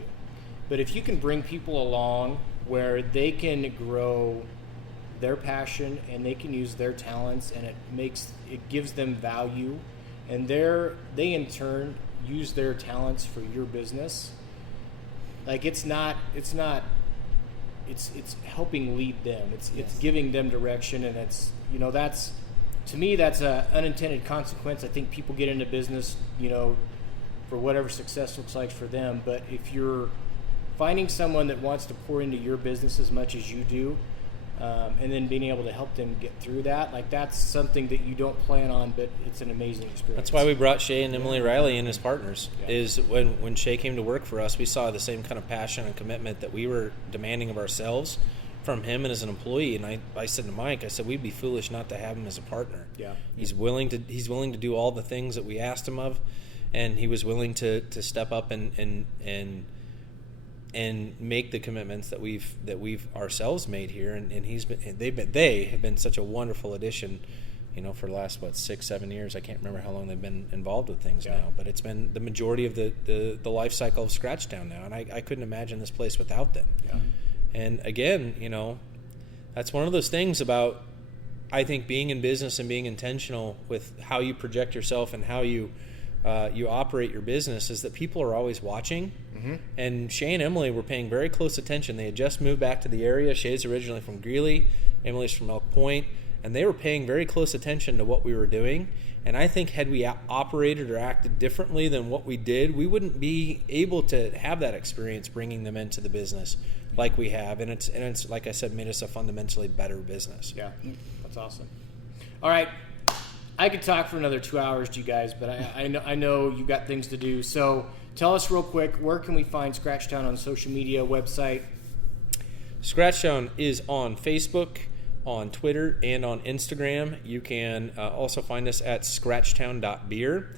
But if you can bring people along where they can grow their passion and they can use their talents, and it gives them value, and they in turn use their talents for your business. Like it's helping lead them. It's giving them direction, and it's that's, to me, that's a unintended consequence. I think people get into business, for whatever success looks like for them. But if you're finding someone that wants to pour into your business as much as you do, and then being able to help them get through that, like that's something that you don't plan on, but it's an amazing experience. That's why we brought Shay and Emily Riley in as partners. Is when Shay came to work for us, we saw the same kind of passion and commitment that we were demanding of ourselves from him and as an employee. And I said to Mike, we'd be foolish not to have him as a partner. Yeah, he's willing to do all the things that we asked him of, and he was willing to step up and make the commitments that we've ourselves made here, and they have been such a wonderful addition, for the last 6-7 years. I can't remember how long they've been involved with things now, but it's been the majority of the life cycle of Scratchtown now, and I couldn't imagine this place without them. Yeah. And again, that's one of those things about, I think, being in business and being intentional with how you project yourself and how you operate your business, is that people are always watching. Mm-hmm. And Shay and Emily were paying very close attention. They had just moved back to the area. Shay's originally from Greeley, Emily's from Elk Point, and they were paying very close attention to what we were doing. And I think had we operated or acted differently than what we did, we wouldn't be able to have that experience bringing them into the business like we have. And it's like I said, made us a fundamentally better business. Yeah, that's awesome. All right. I could talk for another 2 hours to you guys, but I know you've got things to do. So tell us real quick, where can we find Scratchtown on social media, website? Scratchtown is on Facebook, on Twitter, and on Instagram. You can also find us at scratchtown.beer.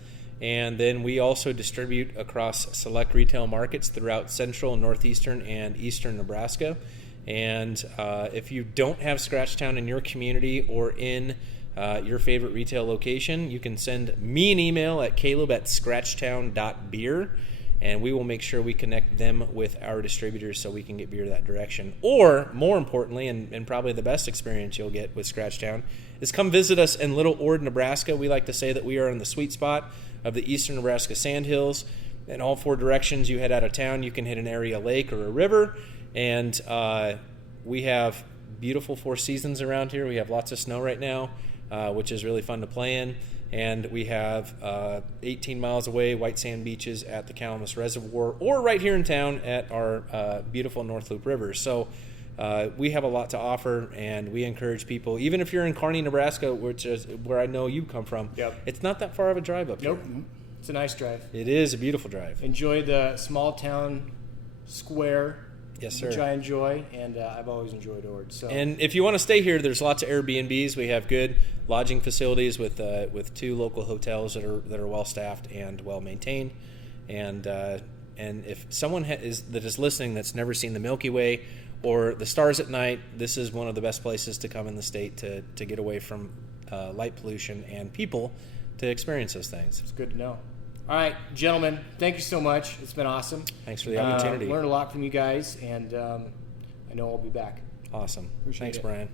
And then we also distribute across select retail markets throughout central, northeastern, and eastern Nebraska. And if you don't have Scratchtown in your community or in your favorite retail location, you can send me an email at caleb@scratchtown.beer, and we will make sure we connect them with our distributors so we can get beer that direction. Or, more importantly, and probably the best experience you'll get with Scratchtown, is come visit us in Little Ord, Nebraska. We like to say that we are in the sweet spot of the eastern Nebraska Sandhills. In all four directions you head out of town, you can hit an area lake or a river, and we have beautiful four seasons around here. We have lots of snow right now, which is really fun to play in. And we have 18 miles away white sand beaches at the Calamus Reservoir, or right here in town at our beautiful North Loop River. So we have a lot to offer, and we encourage people, even if you're in Kearney, Nebraska, which is where I know you come from, it's not that far of a drive up here. It's a nice drive. It is a beautiful drive. Enjoy the small town square. Yes, sir. Which I enjoy, and I've always enjoyed Ord. So. And if you want to stay here, there's lots of Airbnbs. We have good lodging facilities with two local hotels that are well staffed and well maintained, and And if someone that is listening that's never seen the Milky Way or the stars at night, this is one of the best places to come in the state to get away from light pollution and people to experience those things. It's good to know. All right, gentlemen, thank you so much. It's been awesome. Thanks for the opportunity. Learned a lot from you guys, and I know I'll be back. Awesome. Appreciate Thanks, it. Brian.